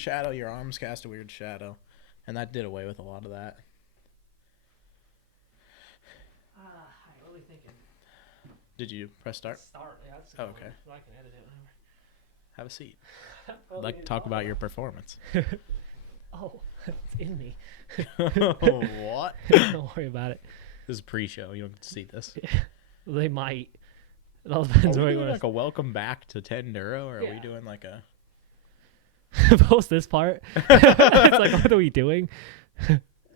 shadow. Your arms cast a weird shadow. And that did away with a lot of that. What are we thinking? Did you press start? Start, yeah. Oh, okay. I can edit it whenever. Have a seat. I'd like to talk about your performance. Oh, it's in me. What? Don't worry about it. This is pre-show. You don't get to see this. They might. It all depends Are where we you doing want like a welcome back to Tenduro, or are we Yeah. doing like a... to post this part. It's like, what are we doing?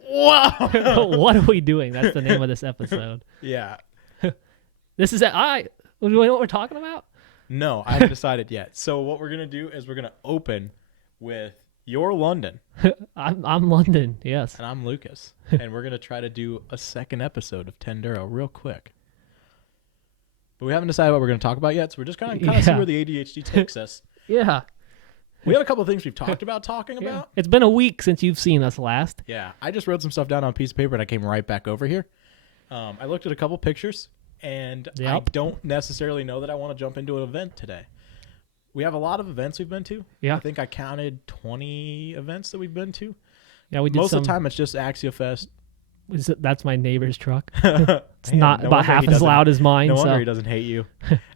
Whoa! What are we doing? That's the name of this episode. Yeah. This is it. Do we know what we're talking about? No, I haven't decided yet. So what we're going to do is we're going to open with You're London, I'm London, yes. and I'm Lucas. And we're going to try to do a second episode of Tenduro real quick. But we haven't decided what we're going to talk about yet, so we're just going to kind of see Yeah. where the ADHD takes us. Yeah. We have a couple of things we've talked about talking Yeah. about. It's been a week since you've seen us last. Yeah, I just wrote some stuff down on a piece of paper, and I came right back over here. I looked at a couple pictures, and I Yep. don't necessarily know that I want to jump into an event today. We have a lot of events we've been to. Yeah. I think I counted 20 events that we've been to. Yeah, we did Most some. of the time, it's just Axialfest. That's my neighbor's truck. Man, It's not no about wonder half he as doesn't- loud as mine. No so. wonder he doesn't hate you.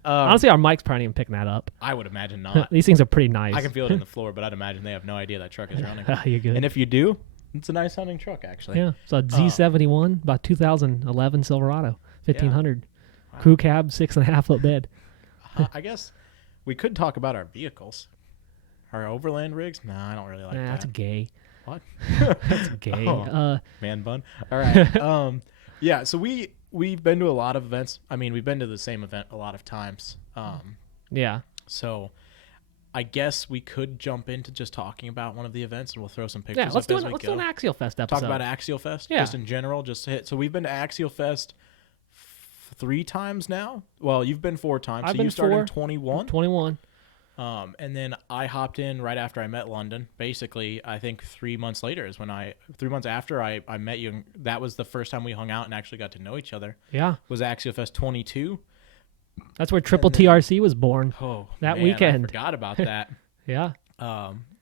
Honestly, our mic's probably even picking that up. I would imagine not. These things are pretty nice. I can feel it in the floor, but I'd imagine they have no idea that truck is running. You're good. And if you do, it's a nice sounding truck, actually. Yeah, so a Z71, about 2011 Silverado, 1500. Crew cab, 6.5 foot bed. I guess we could talk about our vehicles. Our overland rigs? No, I don't really like That's that. gay. What? That's gay. Oh. Man bun. All right. Yeah, so we've been to a lot of events. I mean, we've been to the same event a lot of times. Yeah. So I guess we could jump into just talking about one of the events, and we'll throw some pictures Yeah, let's up do as an we let's go. do an Axialfest episode. Talk about Axialfest, Yeah. just in general, just to hit. So we've been to Axialfest 3 times now. Well, you've been 4 times. I've So been you started 4. in 21. 21. And then I hopped in right after I met London. Basically, I think 3 months later is when 3 months after I met you. And that was the first time we hung out and actually got to know each other. Yeah. Was Axialfest 22. That's where Triple TRC was born. Oh, That man, weekend. I forgot about that. Yeah.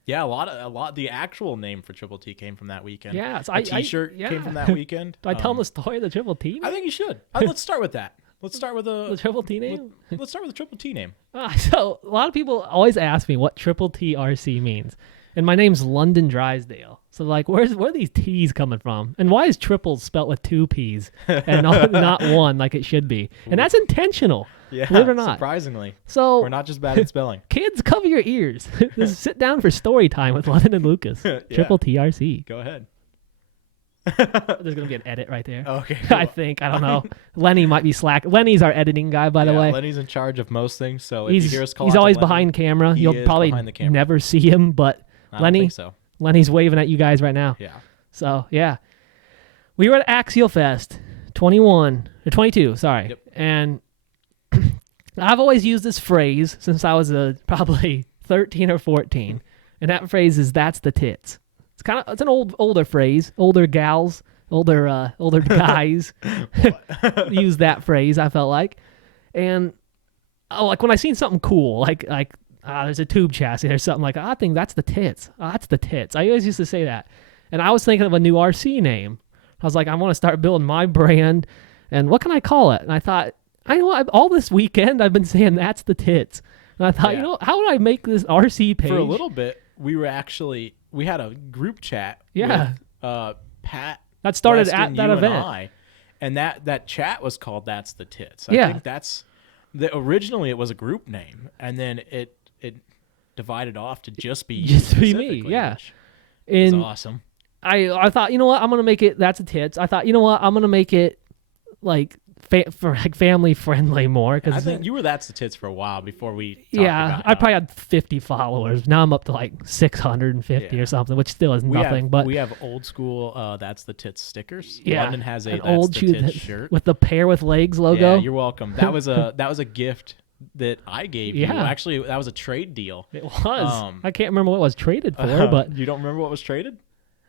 Yeah, a lot. The actual name for Triple T came from that weekend. Yeah. So A T-shirt yeah. came from that weekend. Do I tell them the story of the Triple T? I think you should. Let's start with that. Let's start with The Triple T name? Let's start with the Triple T name. So a lot of people always ask me what Triple TRC means. And my name's London Drysdale. So like, where are these T's coming from? And why is triple spelt with 2 P's and not 1 like it should be? And that's intentional. Yeah, Believe it or not. surprisingly. So We're not just bad at spelling. kids, cover your ears. Just sit down for story time with London and Lucas. Yeah. Triple TRC. Go ahead. There's gonna be an edit right there. Okay. I think. I don't know. Lenny might be slack. Lenny's our editing guy, by the way. Lenny's in charge of most things, so if He's you hear us call he's out to always Lenny, behind camera. he You'll is probably behind the camera. never see him, but I don't Lenny, think so. Lenny's waving at you guys right now. Yeah. So yeah, we were at Axialfest 21 or 22. Sorry, Yep. and I've always used this phrase since I was probably 13 or 14, and that phrase is "that's the tits." It's an older phrase. Older gals, older guys use that phrase. I felt like, and like when I seen something cool, like there's a tube chassis, there's something like I think that's the tits. That's the tits. I always used to say that, and I was thinking of a new RC name. I was like, I want to start building my brand, and what can I call it? And I thought, I know what, all this weekend I've been saying that's the tits, and I thought, Yeah. how would I make this RC page? For a little bit, we had a group chat Yeah. with Pat. That started Weston, at that you event. And that chat was called That's the Tits. Yeah. I think that's originally it was a group name, and then it divided off to just be you Just be me, specifically, yeah. which is And awesome. I thought, you know what, I'm gonna make it that's the tits. I thought, you know what, I'm gonna make it like for like family friendly more I because think you were That's the Tits for a while before we talked yeah, about I how probably had 50 followers. Now I'm up to like 650 Yeah. or something, which still is nothing. But we have old school That's the Tits stickers. yeah, London has a an That's old the shoe Tits shirt. with the pair with legs logo. Yeah, you're welcome. That was a gift that I gave you. Yeah. Actually, that was a trade deal. It was. Um, I can't remember what it was traded for, but you don't remember what was traded?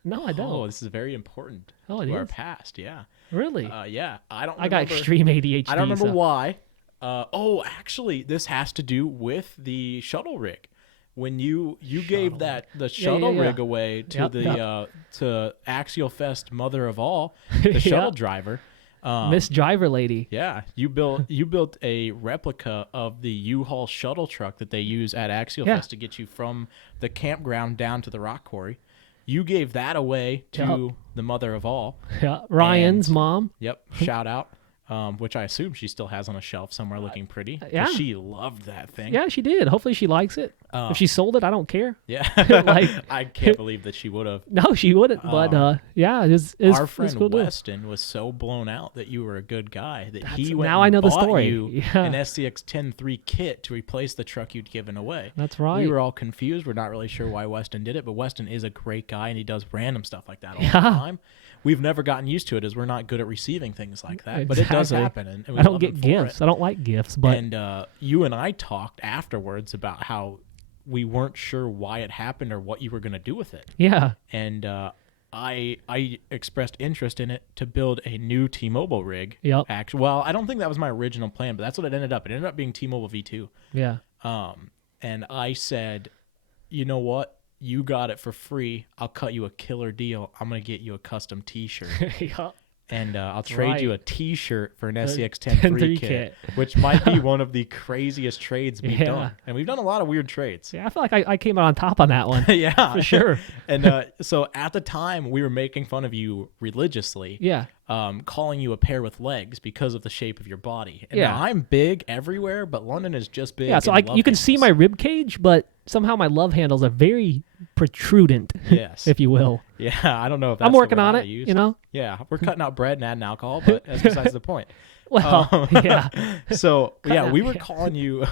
no, I don't. Oh, this is very important Oh, it to our is? past. Yeah. Really? Yeah. I don't. I got remember- extreme ADHD. I don't remember so- why. Actually, this has to do with the shuttle rig. when you gave the shuttle yeah. rig away to Yep. to Axialfest mother of all, the shuttle driver. Miss Driver Lady. Yeah, you built a replica of the U-Haul shuttle truck that they use at Axialfest to get you from the campground down to the rock quarry. You gave that away to the mother of all. Yeah, Ryan's mom. Yep, shout out. Which I assume she still has on a shelf somewhere looking pretty. Yeah. She loved that thing. Yeah, she did. Hopefully she likes it. If she sold it, I don't care. Yeah. Like, I can't believe that she would have. No, she wouldn't. But yeah, it's our friend cool Weston was so blown out that you were a good guy that he went now and I know the bought story. you Yeah. an SCX 10.3 kit to replace the truck you'd given away. That's right. We were all confused. We're not really sure why Weston did it, but Weston is a great guy and he does random stuff like that all the time. We've never gotten used to it as we're not good at receiving things like that, but it does happen. And we I don't love get him for gifts. it. I don't like gifts, but And you and I talked afterwards about how we weren't sure why it happened or what you were going to do with it. yeah. And I expressed interest in it to build a new T-Mobile rig. Yep. Well, I don't think that was my original plan, but that's what it ended up. It ended up being T-Mobile V2. Yeah. And I said, you know what? You got it for free. I'll cut you a killer deal. I'm going to get you a custom T-shirt. Yeah. And I'll trade you a T-shirt for an SCX 10.3 10.3 kit, which might be one of the craziest trades we've done. And we've done a lot of weird trades. Yeah, I feel like I came out on top on that one. Yeah. For sure. And so at the time, we were making fun of you religiously. Yeah. Calling you a pair with legs because of the shape of your body. And Yeah. now I'm big everywhere, but London is just big. Yeah, so in you can love see handles. my rib cage, but somehow my love handles are very protrudent, Yes. if you will. Yeah, I don't know if that's I'm working the word on I it, used. you know? Yeah, we're cutting out bread and adding alcohol, but that's besides the point. Well, yeah. So yeah, out- we were calling you.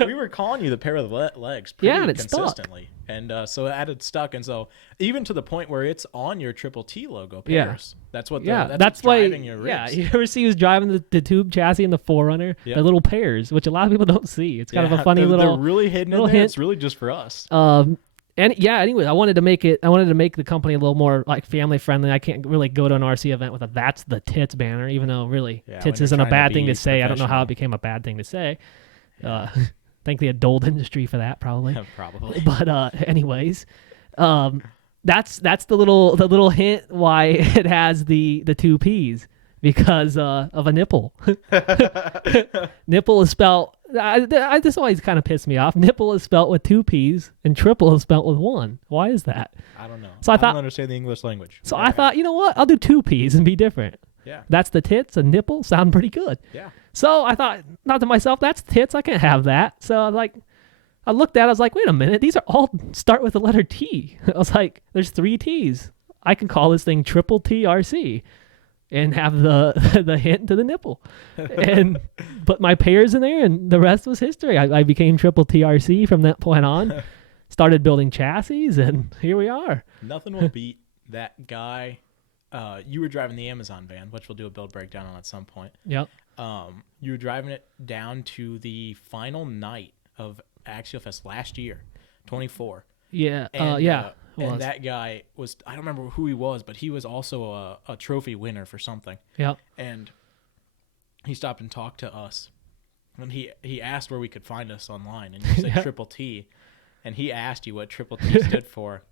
We were calling you the pair of legs pretty Yeah, and it stuck. consistently, and so it had stuck, and so even to the point where it's on your Triple T logo Yeah. pairs. That's what. Yeah, that's what's why. driving your Yeah, rigs. you ever see who's driving the tube chassis and the Forerunner? Yep. They're little pairs, which a lot of people don't see. It's kind of Yeah, a funny they're little. really hidden in little there. hint. It's really just for us. And yeah, anyway, I wanted to make the company a little more like family friendly. I can't really go to an RC event with a "That's the Tits" banner, even though really Yeah, tits when you're isn't a trying to bad thing be to say. I don't know how it professional. became a bad thing to say. Thank the adult industry for that, probably. Probably. But anyways, that's the little hint why it has the two P's, because of a nipple. Nipple is spelled. This always kind of pissed me off. Nipple is spelled with two P's and triple is spelled with one. Why is that? I don't know. So I don't thought- understand the English language. So Yeah. I thought, you know what? I'll do two P's and be different. Yeah. That's the tits and nipple sound pretty good. Yeah. So I thought, not to myself, that's tits. I can't have that. So I looked at it. I was like, wait a minute. These are all start with the letter T. I was like, there's three T's. I can call this thing Triple T RC and have the hint to the nipple and put my pairs in there, and the rest was history. I became Triple T RC from that point on. Started building chassis, and here we are. Nothing will beat that guy. You were driving the Amazon van, which we'll do a build breakdown on at some point. Yep. You were driving it down to the final night of Axialfest last year, 24. Yeah. And, yeah. it And was. that guy was, I don't remember who he was, but he was also a trophy winner for something. Yep. And he stopped and talked to us. And he asked where we could find us online. And you said Yeah. Triple T. And he asked you what Triple T stood for.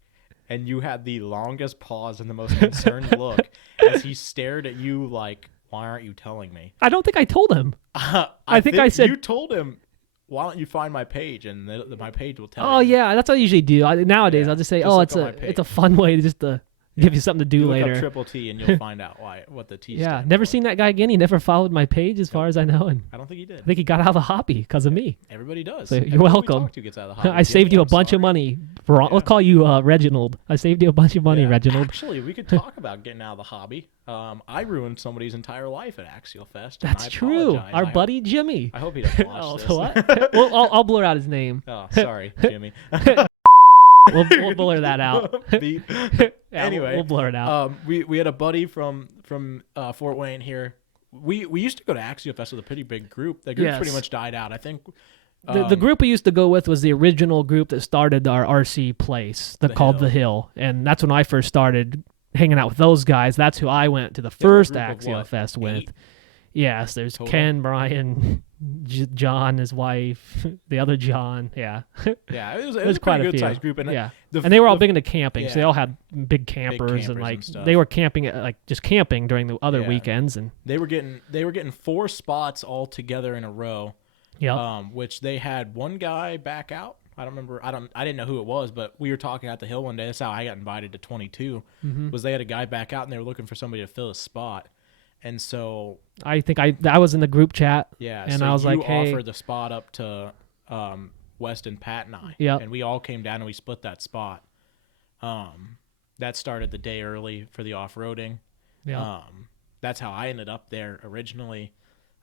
And you had the longest pause and the most concerned look as he stared at you like, why aren't you telling me? I don't think I told him. I think I said- you told him, why don't you find my page, and my page will tell Oh you. yeah, that's what I usually do. Nowadays, Yeah, I'll just say, just "Oh, look it's on my it's a page. fun way to just give you something to do You look later." up Triple T and you'll find out what the T Yeah, stands never for. seen that guy again. He never followed my page, as far as I know, and I don't think he did. I think he got out of the hobby because of me. Everybody does. So you're Everybody we welcome. talk to gets out of the hobby. I saved Jimmy, you a I'm bunch of sorry. money. Let's call you Reginald. I saved you a bunch of money, Yeah, Reginald. Actually, we could talk about getting out of the hobby. I ruined somebody's entire life at Axialfest. That's and I true. apologize. Our I buddy Jimmy. I hope he doesn't watch Oh, this. so what? Well, I'll blur out his name. Oh, sorry, Jimmy. We'll blur that out. Beep. Yeah, Anyway, we'll blur it out. we had a buddy from Fort Wayne here. We used to go to Axialfest with a pretty big group. The group Yes. pretty much died out. I think The group we used to go with was the original group that started our RC place called Hill. The Hill. And that's when I first started hanging out with those guys. That's who I went to the first group of what, Axialfest with. 8? Yes, there's Total? Ken, Brian, John, his wife, the other John. Yeah. Yeah, it was quite a good sized group. And yeah. And they were all big into camping, so they all had big campers and and they were camping just camping during the other weekends, and they were getting 4 spots all together in a row. Yeah. Which they had one guy back out. I don't remember. I didn't know who it was, but we were talking at the hill one day. That's how I got invited to 22. Was they had a guy back out and they were looking for somebody to fill a spot. And so I think I was in the group chat. Yeah. And so I was like, hey, hey, offered the spot up to Weston, Pat, and I. Yeah. And we all came down and we split that spot. That started the day early for the off-roading. Yeah. That's how I ended up there originally.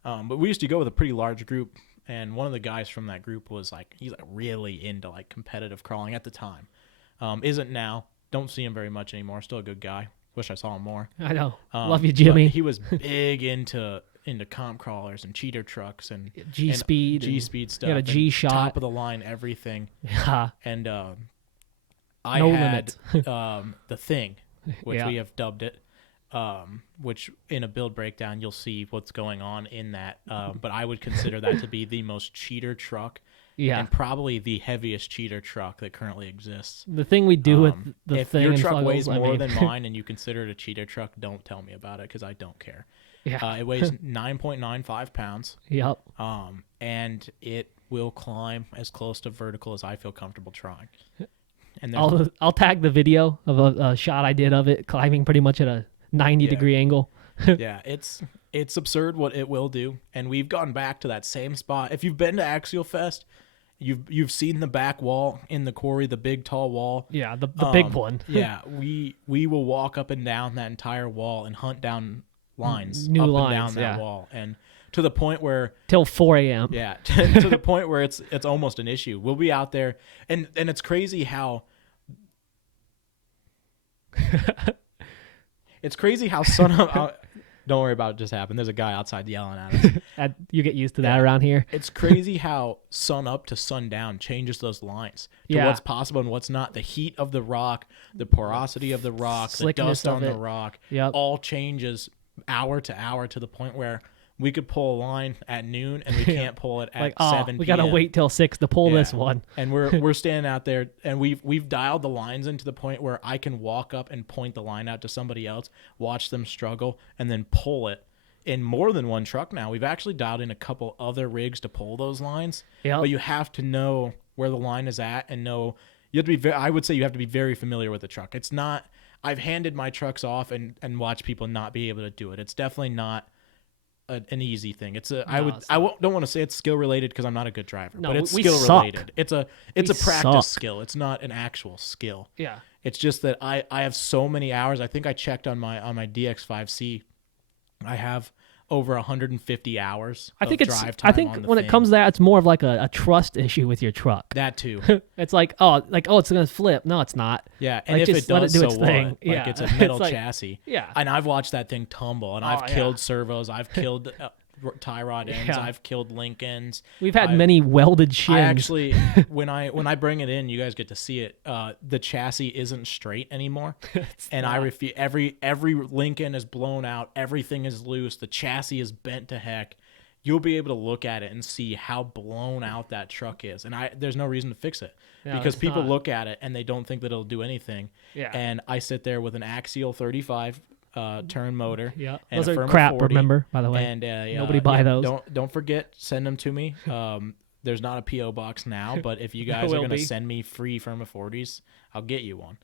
But we used to go with a pretty large group. And one of the guys from that group was he's really into competitive crawling at the time. Isn't now. Don't see him very much anymore. Still a good guy. Wish I saw him more. I know. Love you, Jimmy. He was big into comp crawlers and cheater trucks and G-speed stuff. Yeah, a G-shot. Top of the line, everything. Yeah. And I no had limits. the Thing, which we have dubbed it. Which in a build breakdown you'll see what's going on in that. But I would consider that to be the most cheater truck, and probably the heaviest cheater truck that currently exists. The thing we do with the if Thing, your and truck Fuggles, weighs more than mine and you consider it a cheater truck, don't tell me about it because I don't care. Yeah. It weighs 9.95 pounds. Yep. And it will climb as close to vertical as I feel comfortable trying. And I'll tag the video of a shot I did of it climbing pretty much at a 90-degree angle. Yeah, it's absurd what it will do, and we've gone back to that same spot. If you've been to Axialfest, you've seen the back wall in the quarry, the big tall wall. Yeah, the big one. Yeah, we will walk up and down that entire wall and hunt down lines New up lines, and down that wall, and to the point where till 4 a.m. Yeah, to the point where it's almost an issue. We'll be out there, and it's crazy how. It's crazy how don't worry about it, just happened. There's a guy outside yelling at us. You get used to that around here. It's crazy how sun up to sundown changes those lines to what's possible and what's not. The heat of the rock, the porosity of the rock, the dust on the rock, all changes hour to hour to the point where we could pull a line at noon and we can't pull it at 7 p.m. We got to wait till 6 to pull this one. And we're standing out there and we've dialed the lines in to the point where I can walk up and point the line out to somebody else, watch them struggle, and then pull it. In more than one truck now, we've actually dialed in a couple other rigs to pull those lines. Yep. But you have to know where the line is at and know you have to be. I would say you have to be very familiar with the truck. It's not. I've handed my trucks off and watched people not be able to do it. It's definitely not an easy thing. It's a. Don't want to say it's skill related because I'm not a good driver. No, but it's we skill suck. related. It's a practice skill. It's not an actual skill. Yeah. It's just that I have so many hours. I think I checked on my DX5C. I have over 150 hours. I think drive time. I think when it comes to that, it's more of like a trust issue with your truck. That too. It's it's gonna flip. No, it's not. Yeah, and if it does, let it do so its what? thing. Like Yeah. it's a metal It's chassis. Yeah. And I've watched that thing tumble, and I've killed servos. I've killed tie rod ends. Yeah. I've killed link-ends. We've had many welded shins. I actually, when I bring it in, you guys get to see it. The chassis isn't straight anymore, and I refuse. Every link end is blown out. Everything is loose. The chassis is bent to heck. You'll be able to look at it and see how blown out that truck is, and there's no reason to fix it because people look at it and they don't think that it'll do anything. Yeah. And I sit there with an Axial 35 turn motor. Yeah, and those a are Firma crap. 40, remember, by the way, and nobody buy those. Don't forget, send them to me. There's not a PO box now, but if you guys are gonna send me free Firma 40s, I'll get you one.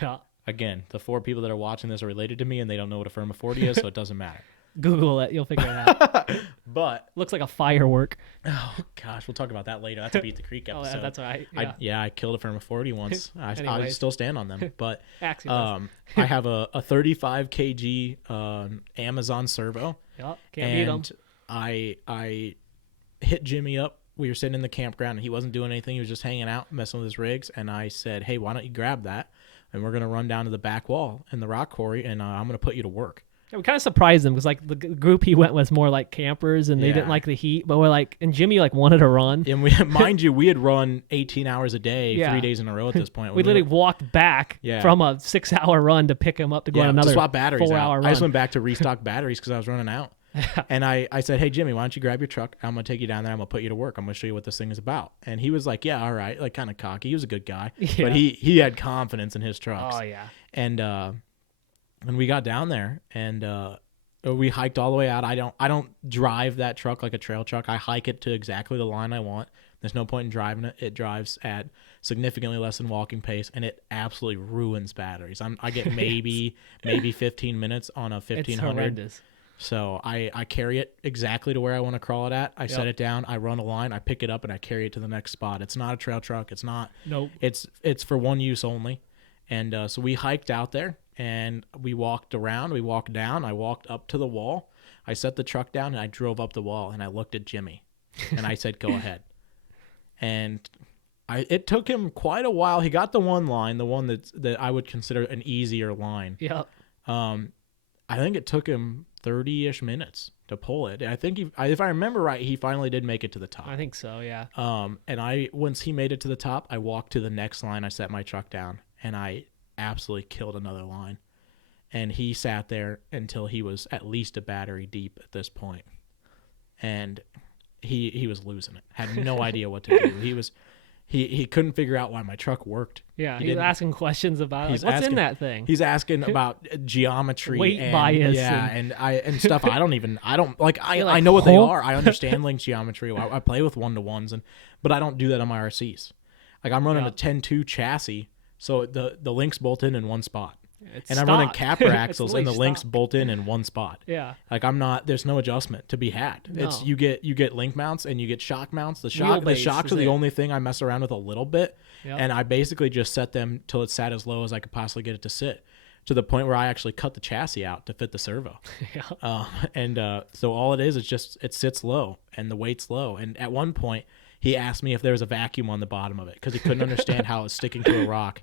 Yeah. Again, the 4 people that are watching this are related to me, and they don't know what a Firma 40 is, so it doesn't matter. Google it, you'll figure it out. But looks like a firework. Oh gosh, we'll talk about that later. That's a Beat the Creek episode. That's all right. I killed a Firma 40 once. I still stand on them. But I have a 35 kg Amazon servo. Yep, can't beat 'em. And I hit Jimmy up. We were sitting in the campground and he wasn't doing anything. He was just hanging out, messing with his rigs. And I said, hey, why don't you grab that? And we're going to run down to the back wall in the rock quarry and I'm going to put you to work. Yeah, we kind of surprised them because like the group he went with was more like campers and they didn't like the heat. But we're like, and Jimmy wanted to run. And mind you, we had run 18 hours a day, 3 days in a row at this point. We literally walked back from a 6-hour run to pick him up to go on another to swap batteries 4-hour run. I just went back to restock batteries because I was running out. And I said, hey, Jimmy, why don't you grab your truck? I'm going to take you down there. I'm going to put you to work. I'm going to show you what this thing is about. And he was like, yeah, all right. Like kind of cocky. He was a good guy. Yeah. But he had confidence in his trucks. Oh, yeah. And we got down there and we hiked all the way out. I don't drive that truck like a trail truck. I hike it to exactly the line I want. There's no point in driving it. It drives at significantly less than walking pace, and it absolutely ruins batteries. I get maybe 15 minutes on a 1500. It's horrendous. So I carry it exactly to where I want to crawl it at. I set it down, I run a line, I pick it up, and I carry it to the next spot. It's not a trail truck. It's not. Nope. It's for one use only. And so we hiked out there, and we walked around. We walked down. I walked up to the wall. I set the truck down, and I drove up the wall, and I looked at Jimmy, and I said, go ahead. And it took him quite a while. He got the one line, the one that I would consider an easier line. Yep. I think it took him 30-ish minutes to pull it. I think if I remember right, he finally did make it to the top. I think so, yeah. And once he made it to the top, I walked to the next line. I set my truck down, and I absolutely killed another line. And he sat there until he was at least a battery deep at this point. And he was losing it. Had no idea what to do. He couldn't figure out why my truck worked. Yeah, he was asking questions about what's in that thing. He's asking about geometry, weight and, bias, and stuff. I know what they are. I understand link geometry. I play with 1-to-1s, but I don't do that on my RCs. Like I'm running a 10-2 chassis, so the links bolt in one spot. It's I'm running capper axles and the links bolt in one spot. Yeah. Like there's no adjustment to be had. No. It's you get link mounts and you get shock mounts. The shocks are the only thing I mess around with a little bit. Yep. And I basically just set them till it's sat as low as I could possibly get it to sit, to the point where I actually cut the chassis out to fit the servo. Yeah. So all it is just it sits low and the weight's low. And at one point he asked me if there was a vacuum on the bottom of it because he couldn't understand how it was sticking to a rock.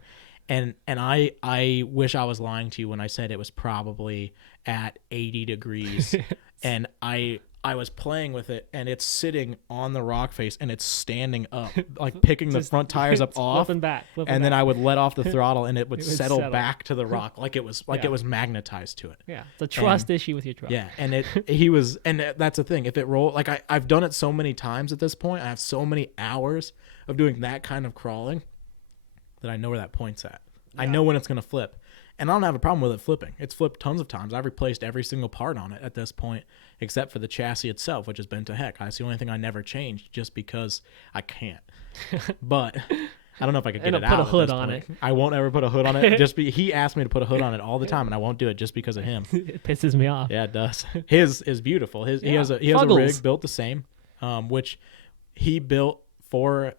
And I wish I was lying to you when I said it was probably at 80 degrees. And I was playing with it, and it's sitting on the rock face, and it's standing up, like picking the front tires up off. Flipping back. Then I would let off the throttle, and it would settle back to the rock like it was magnetized to it. Yeah, it's a trust issue with your truck. Yeah, and that's the thing. If it roll, like I've done it so many times at this point, I have so many hours of doing that kind of crawling that I know where that point's at. Yeah. I know when it's going to flip. And I don't have a problem with it flipping. It's flipped tons of times. I've replaced every single part on it at this point, except for the chassis itself, which has been to heck. That's the only thing I never changed just because I can't. But I don't know if I could get it out. Put a hood on it. I won't ever put a hood on it. He asked me to put a hood on it all the time, and I won't do it just because of him. It pisses me off. Yeah, it does. His is beautiful. He has a rig built the same, which he built for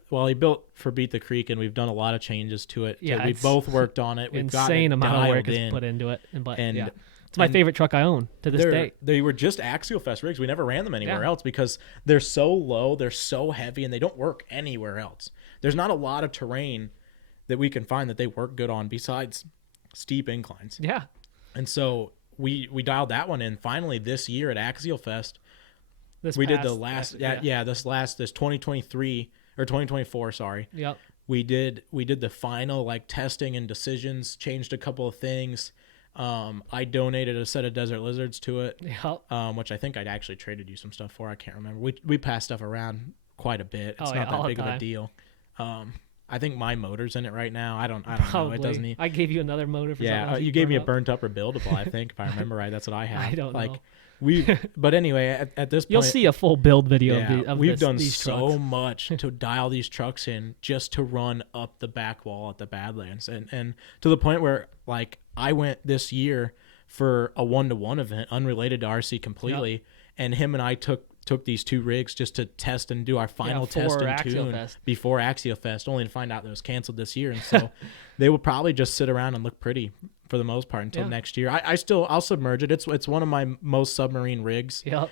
Beat the Creek, and we've done a lot of changes to it. Yeah, we both worked on it. We've insane amount of work is put into it. It's my favorite truck I own to this day. They were just Axialfest rigs. We never ran them anywhere else because they're so low, they're so heavy, and they don't work anywhere else. There's not a lot of terrain that we can find that they work good on besides steep inclines. Yeah. And so we dialed that one in finally this year at Axialfest. This 2023 or 2024, sorry. Yep. We did the final testing and decisions, changed a couple of things. I donated a set of Desert Lizards to it. Yep. Which I think I'd actually traded you some stuff for. I can't remember. We pass stuff around quite a bit. It's not that big of a deal. I think my motor's in it right now. I don't know. It doesn't. I gave you another motor for something. You gave me a burnt up rebuildable, I think, if I remember right. That's what I have. I don't know. But anyway, at this point, you'll see a full build video of we've done these so trucks. much to dial these trucks in just to run up the back wall at the Badlands, and to the point where I went this year for a 1-to-1 event unrelated to RC completely, and him and I took these two rigs just to test and do our final test and tune before Axialfest, only to find out that it was canceled this year, and so they will probably just sit around and look pretty for the most part until next year. I'll submerge it. It's one of my most submarine rigs. Yep.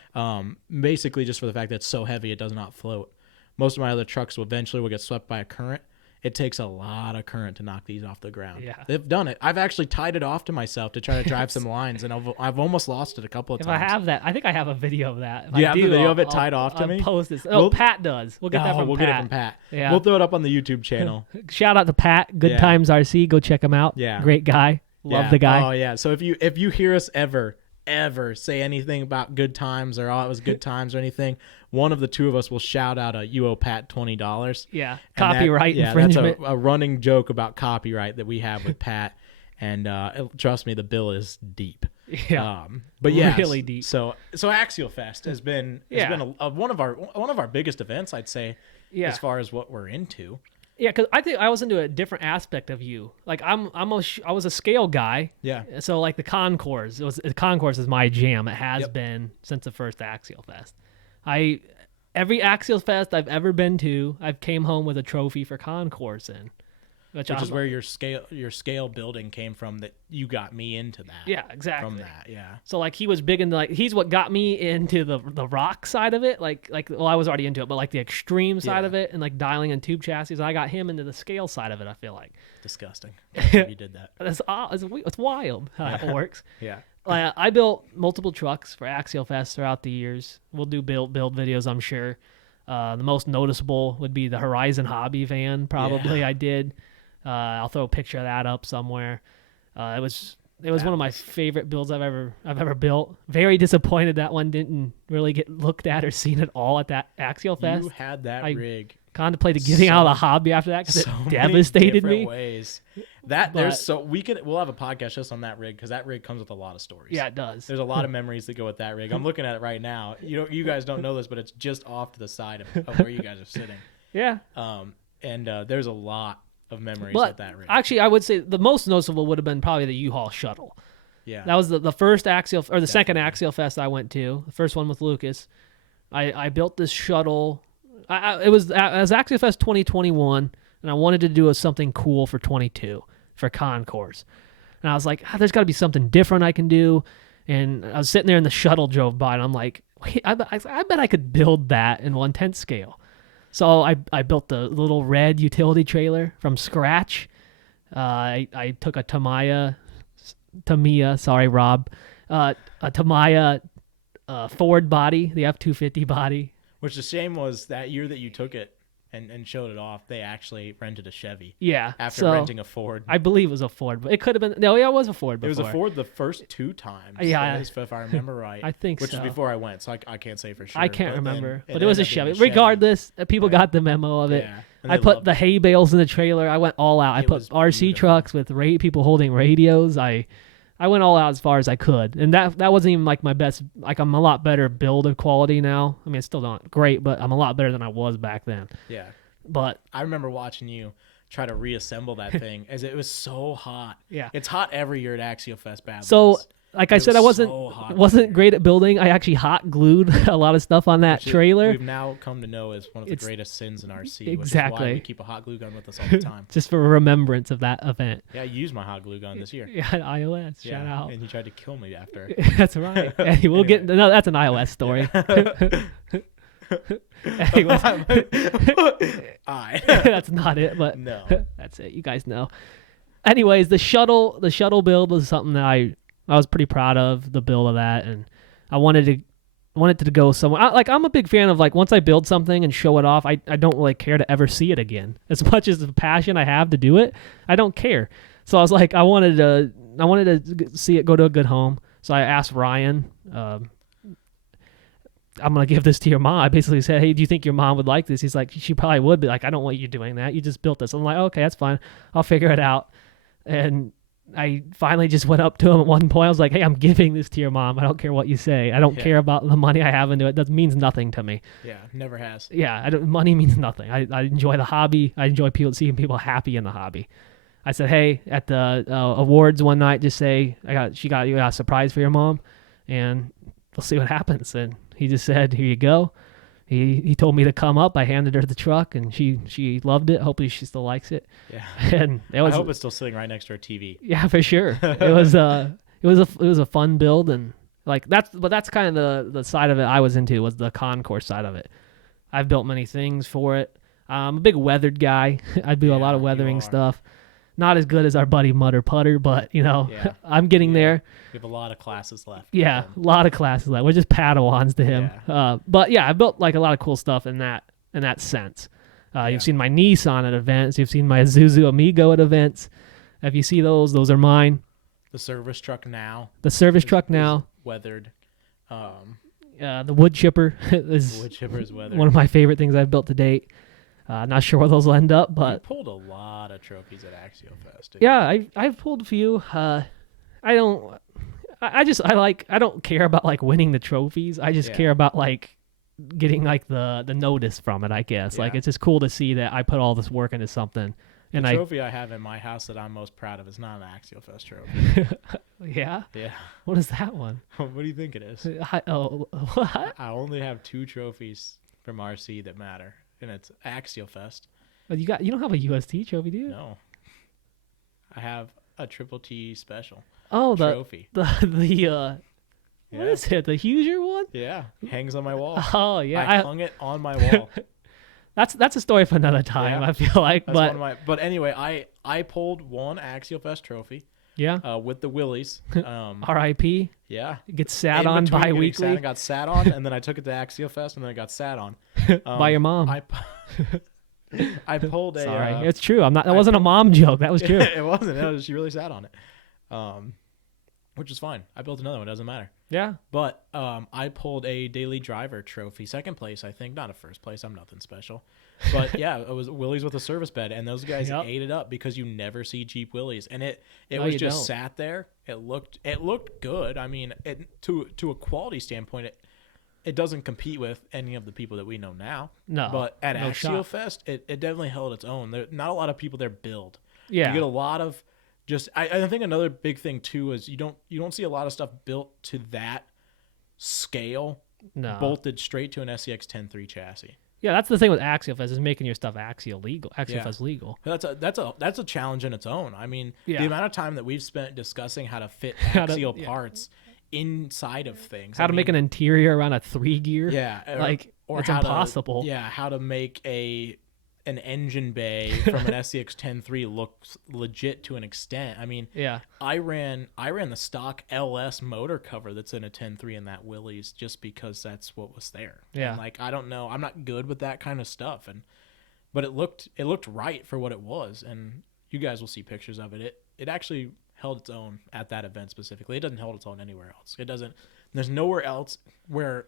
Basically just for the fact that it's so heavy it does not float. Most of my other trucks eventually will get swept by a current. It takes a lot of current to knock these off the ground. Yeah. They've done it. I've actually tied it off to myself to try to drive some lines, and I've almost lost it a couple of times. If I have that, I think I have a video of that. Do you have the video of it tied off to me? I'll post this. Oh, Pat does. We'll get that from Pat. We'll get it from Pat. Yeah. We'll throw it up on the YouTube channel. Shout out to Pat. Good Times RC. Go check him out. Yeah. Great guy. Love the guy. Oh yeah. So if you hear us ever ever say anything about good times or, oh, it was good times or anything, one of the two of us will shout out a "You owe Pat $20." Yeah, copyright infringement. That's a running joke about copyright that we have with Pat. And trust me, the bill is deep. Yeah, but yeah, really deep. So Axialfest has been one of our biggest events, I'd say, as far as what we're into. Yeah, because I think I was into a different aspect of you. Like I was a scale guy. Yeah. So like the concourse, the concourse is my jam. It has been since the first Axialfest. Every Axialfest I've ever been to, I've came home with a trophy for concourse in. Which is where your scale building came from, that you got me into that. Yeah, exactly. From that, yeah. So like he was big into, like, he's what got me into the rock side of it. Like well, I was already into it, but like the extreme side of it and like dialing and tube chassis. I got him into the scale side of it. I feel like disgusting. You did that. It's wild how that works. Yeah. I built multiple trucks for Axialfest throughout the years. We'll do build videos, I'm sure. The most noticeable would be the Horizon Hobby van. Probably I did. I'll throw a picture of that up somewhere. It was one of my favorite builds I've ever built. Very disappointed that one didn't really get looked at or seen at all at that Axialfest. You had that rig. Contemplated getting out of the hobby after that because it devastated me. Ways. We'll have a podcast just on that rig, because that rig comes with a lot of stories. Yeah, it does. There's a lot of memories that go with that rig. I'm looking at it right now. You guys don't know this, but it's just off to the side of where you guys are sitting. Yeah. And there's a lot of memories with that rig. Actually, I would say the most noticeable would have been probably the U-Haul shuttle. Yeah. That was the first second Axialfest I went to. The first one with Lucas. I built this shuttle. It was Axialfest 2021, and I wanted to do something cool for 22 for Concourse. And I was like, there's got to be something different I can do. And I was sitting there, and the shuttle drove by, and I'm like, wait, I bet I could build that in 1/10 scale. So I built the little red utility trailer from scratch. I took a Tamiya, sorry, Rob, a Tamiya Ford body, the F-250 body. Which the shame was that year that you took it and showed it off, they actually rented a Chevy. Yeah. After renting a Ford. I believe it was a Ford, but it could have been. No, yeah, it was a Ford before. It was a Ford the first 2 times. Yeah. If I remember right. I think which so. was before I went, so I can't say for sure. I can't remember. But it was a Chevy. Regardless, people got the memo of it. Yeah. I put the hay bales in the trailer. I went all out. I put RC trucks with people holding radios. I went all out as far as I could. And that wasn't even like my best. Like, I'm a lot better build quality now. I mean, it's still not great, but I'm a lot better than I was back then. Yeah. But I remember watching you try to reassemble that thing, as it was so hot. Yeah. It's hot every year at Axialfest Badlands. So, like I said, I wasn't great at building. I actually hot glued a lot of stuff on that trailer. We've now come to know as one of the greatest sins in RC. Exactly. Which is why we keep a hot glue gun with us all the time. Just for remembrance of that event. Yeah, I used my hot glue gun this year. Yeah, iOS. Shout out. And he tried to kill me after. That's right. Yeah, we'll get. No, that's an iOS story. That's not it, but no. That's it. You guys know. Anyways, the shuttle build was something that I was pretty proud of, the build of that, and I wanted it to go somewhere. I'm a big fan of, like, once I build something and show it off, I don't really care to ever see it again. As much as the passion I have to do it, I don't care. So I was like, I wanted to see it go to a good home. So I asked Ryan, I'm going to give this to your mom. I basically said, hey, do you think your mom would like this? He's like, she probably would be. Like, I don't want you doing that. You just built this. I'm like, okay, that's fine. I'll figure it out. And I finally just went up to him at one point. I was like, hey, I'm giving this to your mom. I don't care what you say. I don't care about the money I have into it. That means nothing to me. Yeah, never has. Yeah, money means nothing. I enjoy the hobby. I enjoy seeing people happy in the hobby. I said, hey, at the awards one night, just say, you got a surprise for your mom, and we'll see what happens. And he just said, here you go. He told me to come up. I handed her the truck, and she loved it. Hopefully she still likes it. Yeah. And I hope it's still sitting right next to her TV. Yeah, for sure. It was a fun build, and like that's kind of the side of it I was into, was the concourse side of it. I've built many things for it. I'm a big weathered guy. I do a lot of weathering stuff. Not as good as our buddy Mutter Putter, but I'm getting there. We have a lot of classes left. Yeah, a lot of classes left. We're just Padawans to him. Yeah. But yeah, I built like a lot of cool stuff in that sense. You've seen my Nissan at events. You've seen my Isuzu Amigo at events. If you see those are mine. The service truck now. The service truck now. weathered. The wood chipper is Wood chipper is weathered. one of my favorite things I've built to date. Not sure where those will end up, You but pulled a lot of trophies at Axialfest. yeah, I've pulled a few. I don't care about like winning the trophies. I just care about like getting like the notice from it, I guess. Like it's just cool to see that I put all this work into something. And the trophy I have in my house that I'm most proud of is not an Axialfest trophy. Yeah? Yeah. What is that one? What do you think it is? What? I only have 2 trophies from RC that matter, and it's Axialfest. Oh, you don't have a UST trophy, do you? No. I have a Triple T special trophy. Yeah. What is it? The Huger one? Yeah, hangs on my wall. Oh yeah, I hung it on my wall. That's a story for another time. I feel like, but anyway, I pulled one Axialfest trophy. Yeah. With the Willies. R.I.P. Yeah. It gets sat on bi-weekly. I got sat on, and then I took it to Axialfest, and then I got sat on by your mom. I pulled a. Sorry, it's true. That wasn't a mom joke. That was true. It wasn't. She really sat on it, which is fine. I built another one. Doesn't matter. Yeah. But I pulled a daily driver trophy, 2nd place, I think, not a 1st place. I'm nothing special. But yeah, it was Willys with a service bed, and those guys ate it up because you never see Jeep Willys, and it was just sat there. It looked good. I mean, to a quality standpoint, it doesn't compete with any of the people that we know now. No. But at Axialfest, it definitely held its own. There not a lot of people there build. Yeah. You get a lot of. I think another big thing too is you don't see a lot of stuff built to that scale, bolted straight to an SCX 10.3 chassis. Yeah, that's the thing with Axialfest is making your stuff Axialfest legal. That's a challenge in its own. I mean, the amount of time that we've spent discussing how to fit axial parts inside of things, how to make an interior around a 3-gear, or it's impossible. How to make an engine bay from an SCX 10.3 looks legit to an extent. I mean, I ran the stock LS motor cover that's in a 10.3 in that Willys just because that's what was there. Yeah. And I don't know. I'm not good with that kind of stuff. But it looked right for what it was. And you guys will see pictures of it. It actually held its own at that event specifically. It doesn't hold its own anywhere else. There's nowhere else where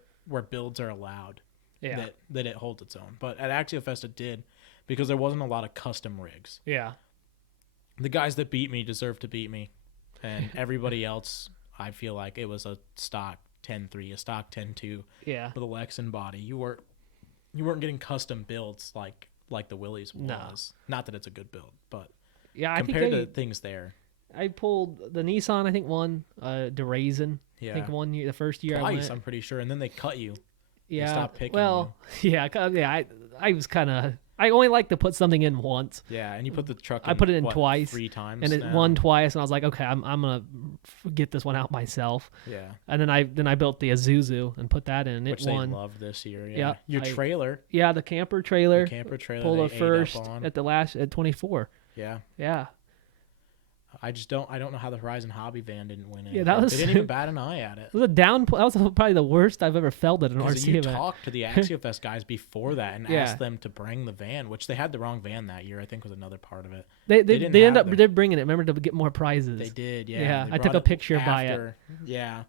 builds are allowed that it holds its own. But at Axialfest it did, because there wasn't a lot of custom rigs. Yeah. The guys that beat me deserved to beat me. And everybody else, I feel like it was a stock 10.3, a stock 10.2 with a Lexan body. You weren't getting custom builds like the Willys was. Not that it's a good build, but compared to things there. I pulled the Nissan, I think, one, DeRazin. Yeah. I think 1 year, the first year Twice, I went. I'm pretty sure. And then they cut you. Yeah. They stopped picking you. I was kind of... I only like to put something in once. Yeah, and you put the truck in, I put it in twice. 3 times. And it won twice, and I was like, okay, I'm going to get this one out myself. Yeah. And then I built the Isuzu and put that in. Which it won. They loved this year. Yeah. Your trailer. Yeah, the camper trailer. Pulled a first at 24. Yeah. Yeah. I don't know how the Horizon Hobby van didn't win it. Yeah, they didn't even bat an eye at it. It was that was probably the worst I've ever felt at an RC event. You talked to the Axialfest guys before that and asked them to bring the van, which they had the wrong van that year. I think was another part of it. They ended up bringing it. Remember, to get more prizes. They did. Yeah. Yeah, I took a picture by it. Yeah.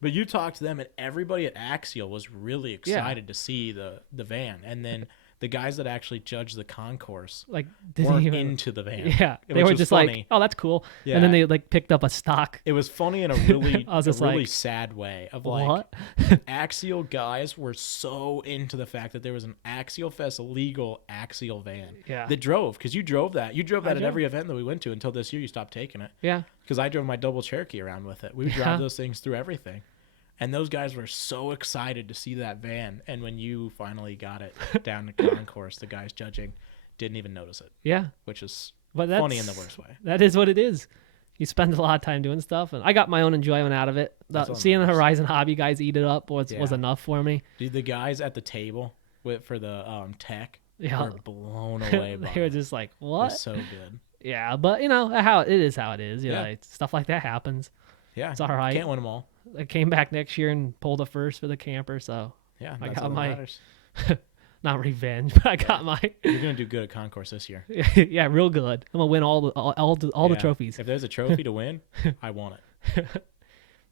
But you talked to them, and everybody at Axial was really excited to see the van, and then. The guys that actually judged the concourse weren't into the van. Yeah, they were just funny. Oh, that's cool. Yeah. And then they picked up a stock. It was funny in a really sad way of what? Axial guys were so into the fact that there was an Axialfest legal Axial van that drove, because you drove that. You drove that at every event that we went to until this year you stopped taking it. Yeah. Because I drove my double Cherokee around with it. We would drive those things through everything. And those guys were so excited to see that van. And when you finally got it down the concourse, the guys judging didn't even notice it. Yeah. Which is funny in the worst way. That is what it is. You spend a lot of time doing stuff. And I got my own enjoyment out of it. Seeing the Horizon Hobby guys eat it up was enough for me. Dude, the guys at the table for the tech were blown away by They were just like, what? It was so good. Yeah, but how it is. You know, stuff like that happens. Yeah. It's all right. Can't win them all. I came back next year and pulled a first for the camper, so I got my not revenge, but I got my. You're gonna do good at concourse this year. Yeah, real good. I'm gonna win all the trophies. If there's a trophy to win, I want it.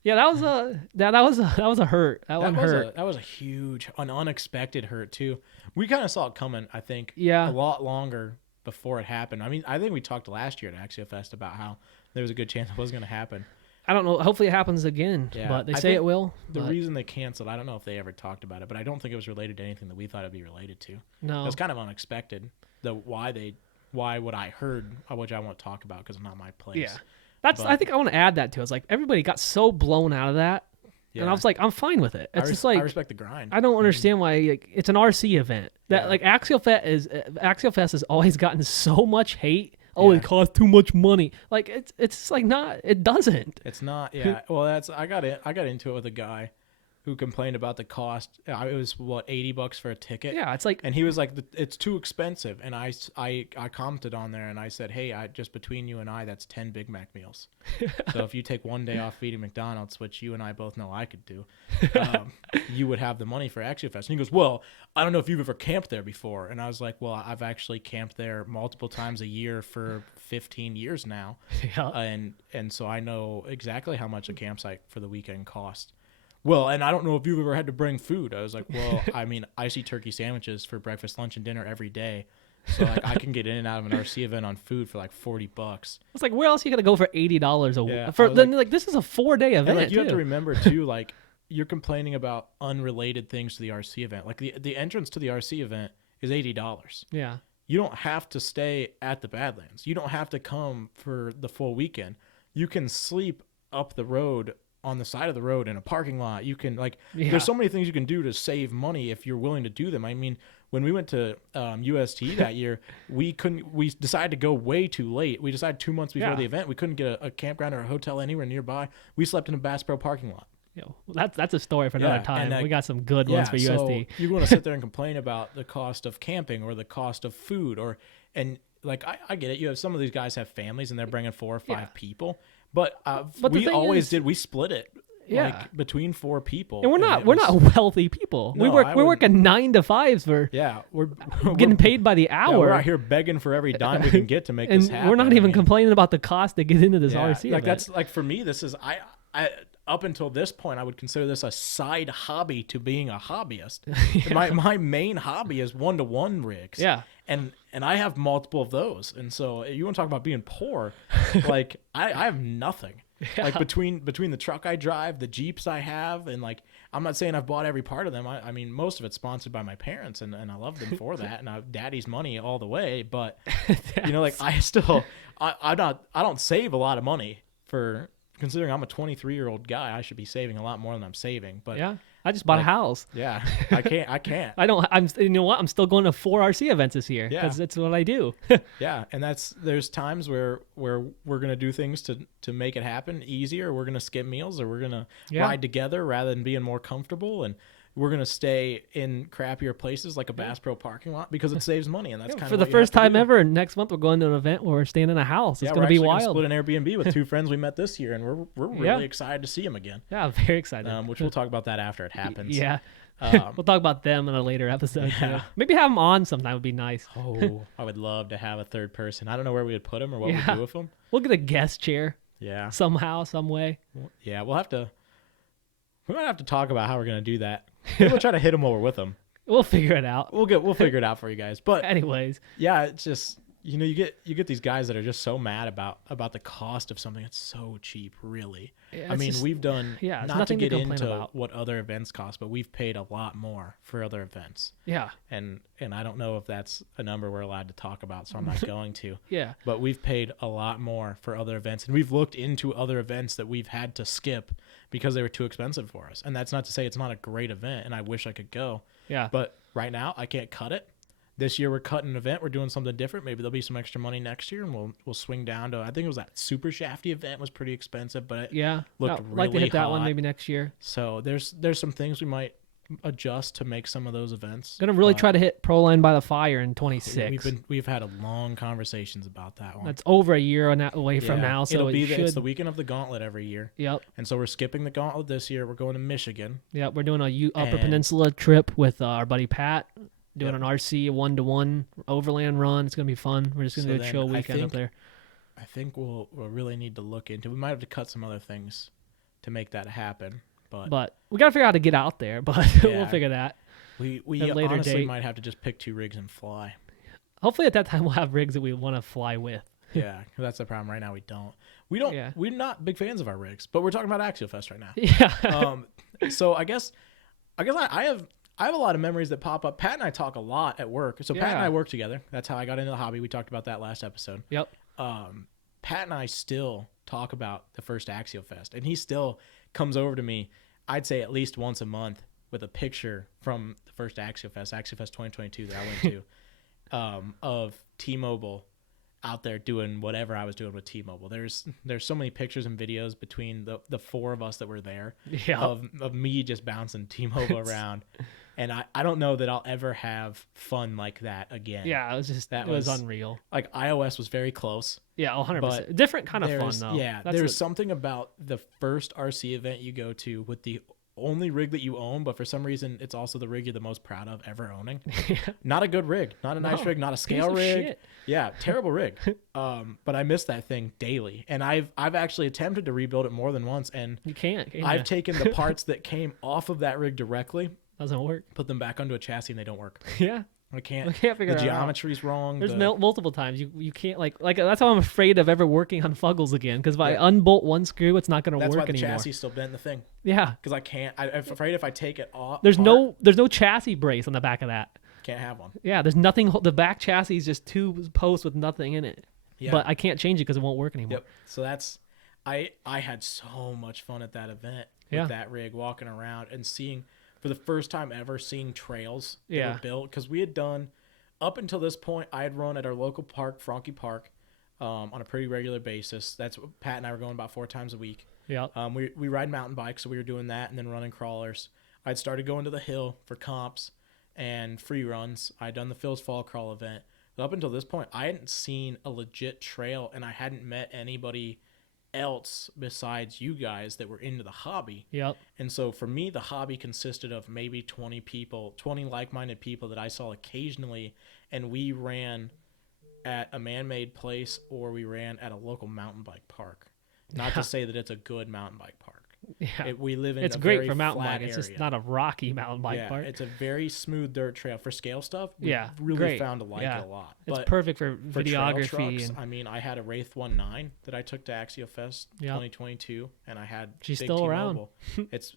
Yeah, that was a hurt. That one hurt. That was a huge, an unexpected hurt too. We kind of saw it coming, I think, Yeah. a lot longer before it happened. I mean, I think we talked last year at Axialfest about how there was a good chance it was going to happen. I don't know. Hopefully it happens again, Yeah, but they I say think it will. The reason they canceled, I don't know if they ever talked about it, but I don't think it was related to anything that we thought it'd be related to. No. It was kind of unexpected. Why what I heard, which I won't talk about because it's not my place. Yeah. I think I want to add that to it. It's like everybody got so blown out of that. Yeah. And I was like, I'm fine with it. It's just like I respect the grind. I don't understand why it's an RC event. That like Axialfest has always gotten so much hate. Oh, it costs too much money. Like it's like not. It doesn't. It's not. Yeah. Well, I got into it with a guy who complained about the cost. It was what, $80 for a ticket. Yeah, it's like, and he was like, it's too expensive. And I commented on there and I said, hey, just between you and I, that's 10 Big Mac meals. So if you take one day off feeding McDonald's, which you and I both know I could do, you would have the money for Axialfest. And he goes, well, I don't know if you've ever camped there before. And I was like, well, I've actually camped there multiple times a year for 15 years now. Yeah. And so I know exactly how much a campsite for the weekend costs. Well, and I don't know if you've ever had to bring food. I was like, well, I mean, I see turkey sandwiches for breakfast, lunch, and dinner every day. So like I can get in and out of an RC event on food for like $40. It's like, where else are you gonna go for $80 a week? Yeah, For then like this is a 4-day event. And like you have too. to remember too, like you're complaining about unrelated things to the RC event. Like the entrance to the RC event is $80. Yeah. You don't have to stay at the Badlands. You don't have to come for the full weekend. You can sleep up the road on the side of the road in a parking lot. You can there's so many things you can do to save money if you're willing to do them. I mean, when we went to UST that year, we decided to go way too late. We decided 2 months before the event. We couldn't get a campground or a hotel anywhere nearby. We slept in a Bass Pro parking lot. Well, that's a story for another time. We got some good ones for UST. So you want to sit there and complain about the cost of camping or the cost of food I get it. You have some of these guys have families and they're bringing 4 or 5 people. But we always did. We split it, between 4 people. And we're not wealthy people. No, we're working 9 to 5s for we're getting paid by the hour. Yeah, we're out here begging for every dime we can get to make this happen. And we're not even complaining about the cost to get into this RC event. That's like for me. This is I up until this point I would consider this a side hobby to being a hobbyist. My main hobby is 1-to-1 rigs. Yeah. And I have multiple of those. And so you want to talk about being poor, like I have nothing. Yeah. Like between the truck I drive, the Jeeps I have, and like I'm not saying I've bought every part of them. I mean most of it's sponsored by my parents and I love them for that. And I have daddy's money all the way, but like I don't save a lot of money for considering I'm a 23-year-old guy. I should be saving a lot more than I'm saving. But yeah. I just bought a house. Yeah, I can't. You know what? I'm still going to 4 RC events this year because that's what I do. Yeah, and there's times where we're gonna do things to make it happen easier. We're gonna skip meals, or we're gonna ride together rather than being more comfortable, and we're gonna stay in crappier places like a Bass Pro parking lot because it saves money, and that's kind of for the first time ever. Next month we're going to an event where we're staying in a house. It's gonna be wild. We're split an Airbnb with 2 friends we met this year, and we're really excited to see them again. Yeah, very excited. Which we'll talk about that after it happens. Yeah. We'll talk about them in a later episode. Yeah. Maybe have them on sometime would be nice. Oh, I would love to have a third person. I don't know where we would put them or what we'd do with them. We'll get a guest chair. Yeah. Somehow, some way. Yeah, we might have to talk about how we're gonna do that. Maybe we'll try to hit them while we're with them. We'll figure it out. We'll figure it out for you guys. But anyways, yeah, it's just you get these guys that are just so mad about the cost of something that's so cheap. Really, I mean, we've done not to get into what other events cost, but we've paid a lot more for other events. Yeah, and I don't know if that's a number we're allowed to talk about, so I'm not going to. Yeah, but we've paid a lot more for other events, and we've looked into other events that we've had to skip because they were too expensive for us. And that's not to say it's not a great event, and I wish I could go. Yeah. But right now, I can't cut it. This year, we're cutting an event. We're doing something different. Maybe there'll be some extra money next year, and we'll swing down to, I think it was that Super Shafty event was pretty expensive, but it looked really like to hit that hot. one maybe next year. So there's some things we might adjust to make some of those events. Gonna really try to hit Pro Line by the Fire in 26. We've had a long conversations about that one. That's over a year away from now, so it's the weekend of the Gauntlet every year. Yep. And so we're skipping the Gauntlet this year. We're going to Michigan. Yep. We're doing a Upper Peninsula trip with our buddy Pat. Doing an RC 1-to-1 overland run. It's gonna be fun. We're just gonna do a chill weekend up there. I think we'll really need to look into. We might have to cut some other things to make that happen. But we got to figure out how to get out there, but we'll figure that. We at a later honestly date. might have to just pick 2 rigs and fly. Hopefully at that time we'll have rigs that we want to fly with. Yeah, 'cause that's the problem. Right now we don't. We're not big fans of our rigs, but we're talking about Axialfest right now. Yeah. So I guess I have a lot of memories that pop up. Pat and I talk a lot at work. So Pat and I work together. That's how I got into the hobby. We talked about that last episode. Yep. Pat and I still talk about the first Axialfest, and he still comes over to me, I'd say at least once a month, with a picture from the first Axialfest 2022 that I went to, of T-Mobile out there doing whatever I was doing with T-Mobile. There's so many pictures and videos between the 4 of us that were there of me just bouncing T-Mobile around. And I don't know that I'll ever have fun like that again. Yeah, it was unreal. Like iOS was very close. Yeah, 100%. Different kind of fun though. Yeah, there's something about the first RC event you go to with the only rig that you own, but for some reason it's also the rig you're the most proud of ever owning. Not a good rig, not a nice rig, not a scale rig. Shit. Yeah, terrible rig. But I miss that thing daily, and I've actually attempted to rebuild it more than once, and you can't. I've taken the parts that came off of that rig directly, doesn't work, put them back onto a chassis, and they don't work. Yeah. I can't figure the it out. geometry's wrong. There's multiple times you can't like that's how I'm afraid of ever working on Fuggles again, because if I unbolt one screw, it's not going to work anymore. That's why the chassis still bent in the thing. Yeah, because I can't. I'm afraid if I take it off. There's no chassis brace on the back of that. Can't have one. Yeah, there's nothing. The back chassis is just 2 posts with nothing in it. Yeah. But I can't change it because it won't work anymore. Yep. So that's I had so much fun at that event with that rig, walking around and seeing for the first time ever trails that were built, because we had done. Up until this point, I had run at our local park, Franke Park, on a pretty regular basis. That's what Pat and I were going about 4 times a week. Yeah. We ride mountain bikes, so we were doing that and then running crawlers. I'd started going to the hill for comps and free runs. I'd done the Phil's Fall Crawl event. But up until this point, I hadn't seen a legit trail, and I hadn't met anybody else besides you guys that were into the hobby. Yep. And so for me, the hobby consisted of maybe 20 like-minded people that I saw occasionally, and we ran at a man-made place or we ran at a local mountain bike park. Not to say that it's a good mountain bike park. Yeah. We live in it's a great very for mountain flat bike. It's area. just not a rocky mountain bike park. It's a very smooth dirt trail for scale stuff. We really great. found to like it a lot. It's but perfect for trail videography. trucks, I mean, I had a Wraith 1.9 that I took to Axialfest 2022, and I had she's big still around. It's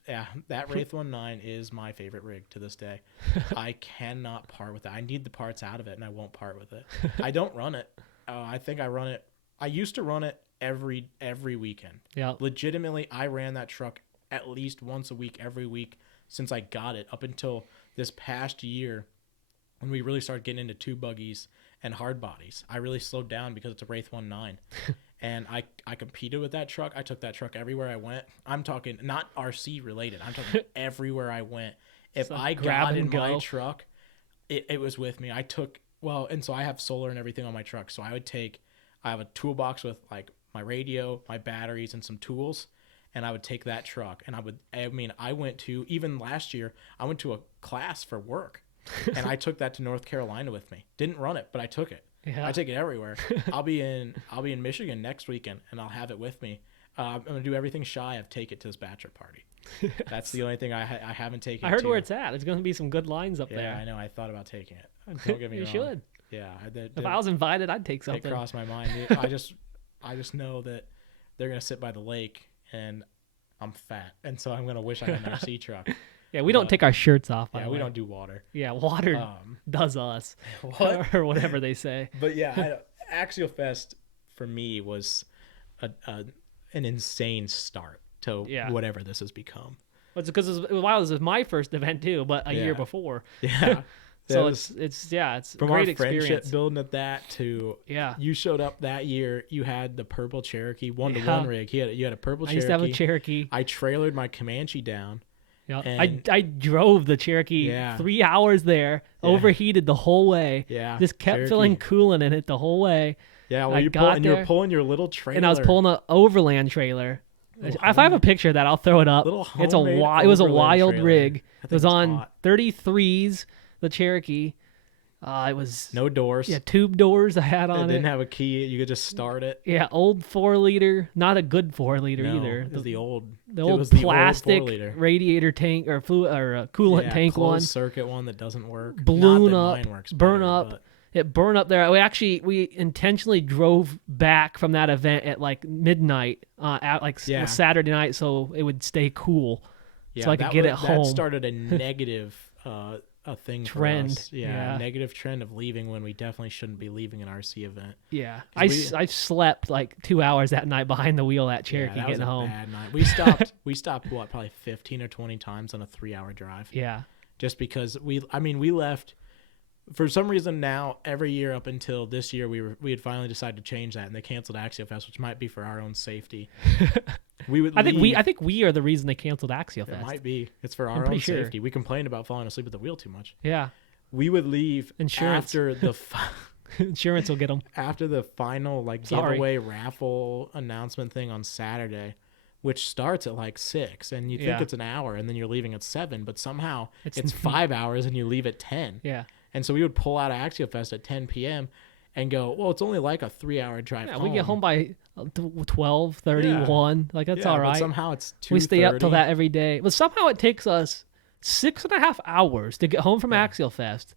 that Wraith 1.9 is my favorite rig to this day. I cannot part with it. I need the parts out of it, and I won't part with it. I don't run it. I think I run it. I used to run it every weekend. Yeah. Legitimately, I ran that truck at least once a week, every week since I got it, up until this past year when we really started getting into 2 buggies and hard bodies. I really slowed down because it's a Wraith 1.9. And I competed with that truck. I took that truck everywhere I went. I'm talking not RC related. I'm talking everywhere I went. If I got in my truck, it was with me. And so I have solar and everything on my truck. So I have a toolbox with like my radio, my batteries, and some tools. And I would take that truck, and I went to, even last year, I went to a class for work, and I took that to North Carolina with me. Didn't run it, but I took it. Yeah. I take it everywhere. I'll be in Michigan next weekend, and I'll have it with me. I'm gonna do everything shy of take it to this bachelor party. That's the only thing I haven't taken. I heard where it's at. There's gonna be some good lines up there. Yeah, I know. I thought about taking it. Don't get me wrong. You should. Yeah. If I was invited, I'd take something. It crossed my mind. I just know that they're gonna sit by the lake. And I'm fat, and so I'm gonna wish I had an RC truck. Yeah, we don't take our shirts off. Yeah, we don't do water. Yeah, water does us, or whatever they say. But yeah, Axialfest for me was an insane start to whatever this has become. Well, it's because it was my first event too, but a year before. Yeah. So it's from great our friendship experience. building at that to you showed up that year. You had the purple Cherokee 1-to-1 rig. You had a purple Cherokee. I used to have a Cherokee. I trailered my Comanche down. Yeah, I drove the Cherokee 3 hours there, overheated the whole way. Yeah, just kept filling coolant in it the whole way. Yeah, well, you were pulling your little trailer, and I was pulling an overland trailer. If I have a picture of that, I'll throw it up. It was a wild trailer. rig. It was on hot. 33s. The Cherokee, It was No doors. yeah, tube doors I had It on didn't it. have a key. You could just start it. Yeah, old 4-liter, not a good 4-liter No, either. it was the old. The it old was the plastic 4-liter. radiator tank or fluid or coolant tank closed one. circuit one that doesn't work. Balloon Not up, that mine works burn better, up. but- It burned up there. We intentionally drove back from that event at like midnight, at like Saturday night, so it would stay cool. Yeah, so I could get it home. That started a negative a thing trend. For us. A negative trend of leaving when we definitely shouldn't be leaving an RC event. Yeah, I slept like 2 hours that night behind the wheel at Cherokee that getting was a home. Bad night. We stopped what, probably 15 or 20 times on a 3-hour drive. Yeah, just because we left. For some reason now, every year up until this year, we had finally decided to change that, and they canceled Axialfest, which might be for our own safety. I think we are the reason they canceled Axialfest. It might be. It's for our own safety. We complained about falling asleep at the wheel too much. Yeah, we would leave after the insurance will get them after the final giveaway raffle announcement thing on Saturday, which starts at like 6, and you think it's an hour, and then you're leaving at 7, but somehow it's 5 hours, and you leave at 10. Yeah. And so we would pull out of Axialfest at 10 p.m. and go, well, it's only like a 3-hour drive home. We get home by 12:31. Like, that's all right. But somehow it's 2:30. We stay up till that every day. But somehow it takes us 6.5 hours to get home from Axialfest.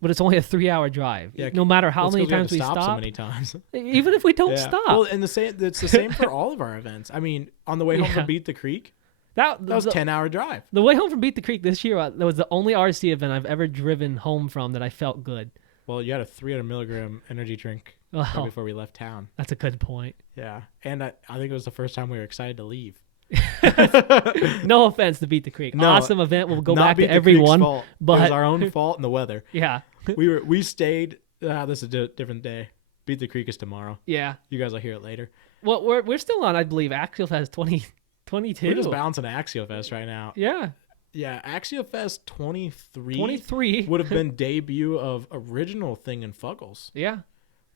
But it's only a 3-hour drive. Yeah, no matter how many times we stop. So many times. Even if we don't stop. Well, and it's the same for all of our events. I mean, on the way home from Beat the Creek, that was a 10-hour drive. The way home from Beat the Creek this year, that was the only RC event I've ever driven home from that I felt good. Well, you had a 300 milligram energy drink right before we left town. That's a good point. Yeah, and I think it was the first time we were excited to leave. No offense to Beat the Creek. No, awesome event. We'll go back to everyone. But it was our own fault and the weather. Yeah. We stayed. This is a different day. Beat the Creek is tomorrow. Yeah. You guys will hear it later. Well, we're still on, I believe, Axialfest 2022. We're just bouncing Axialfest right now. Yeah. Yeah, Axialfest 23 would have been debut of original thing in Fuggles. Yeah.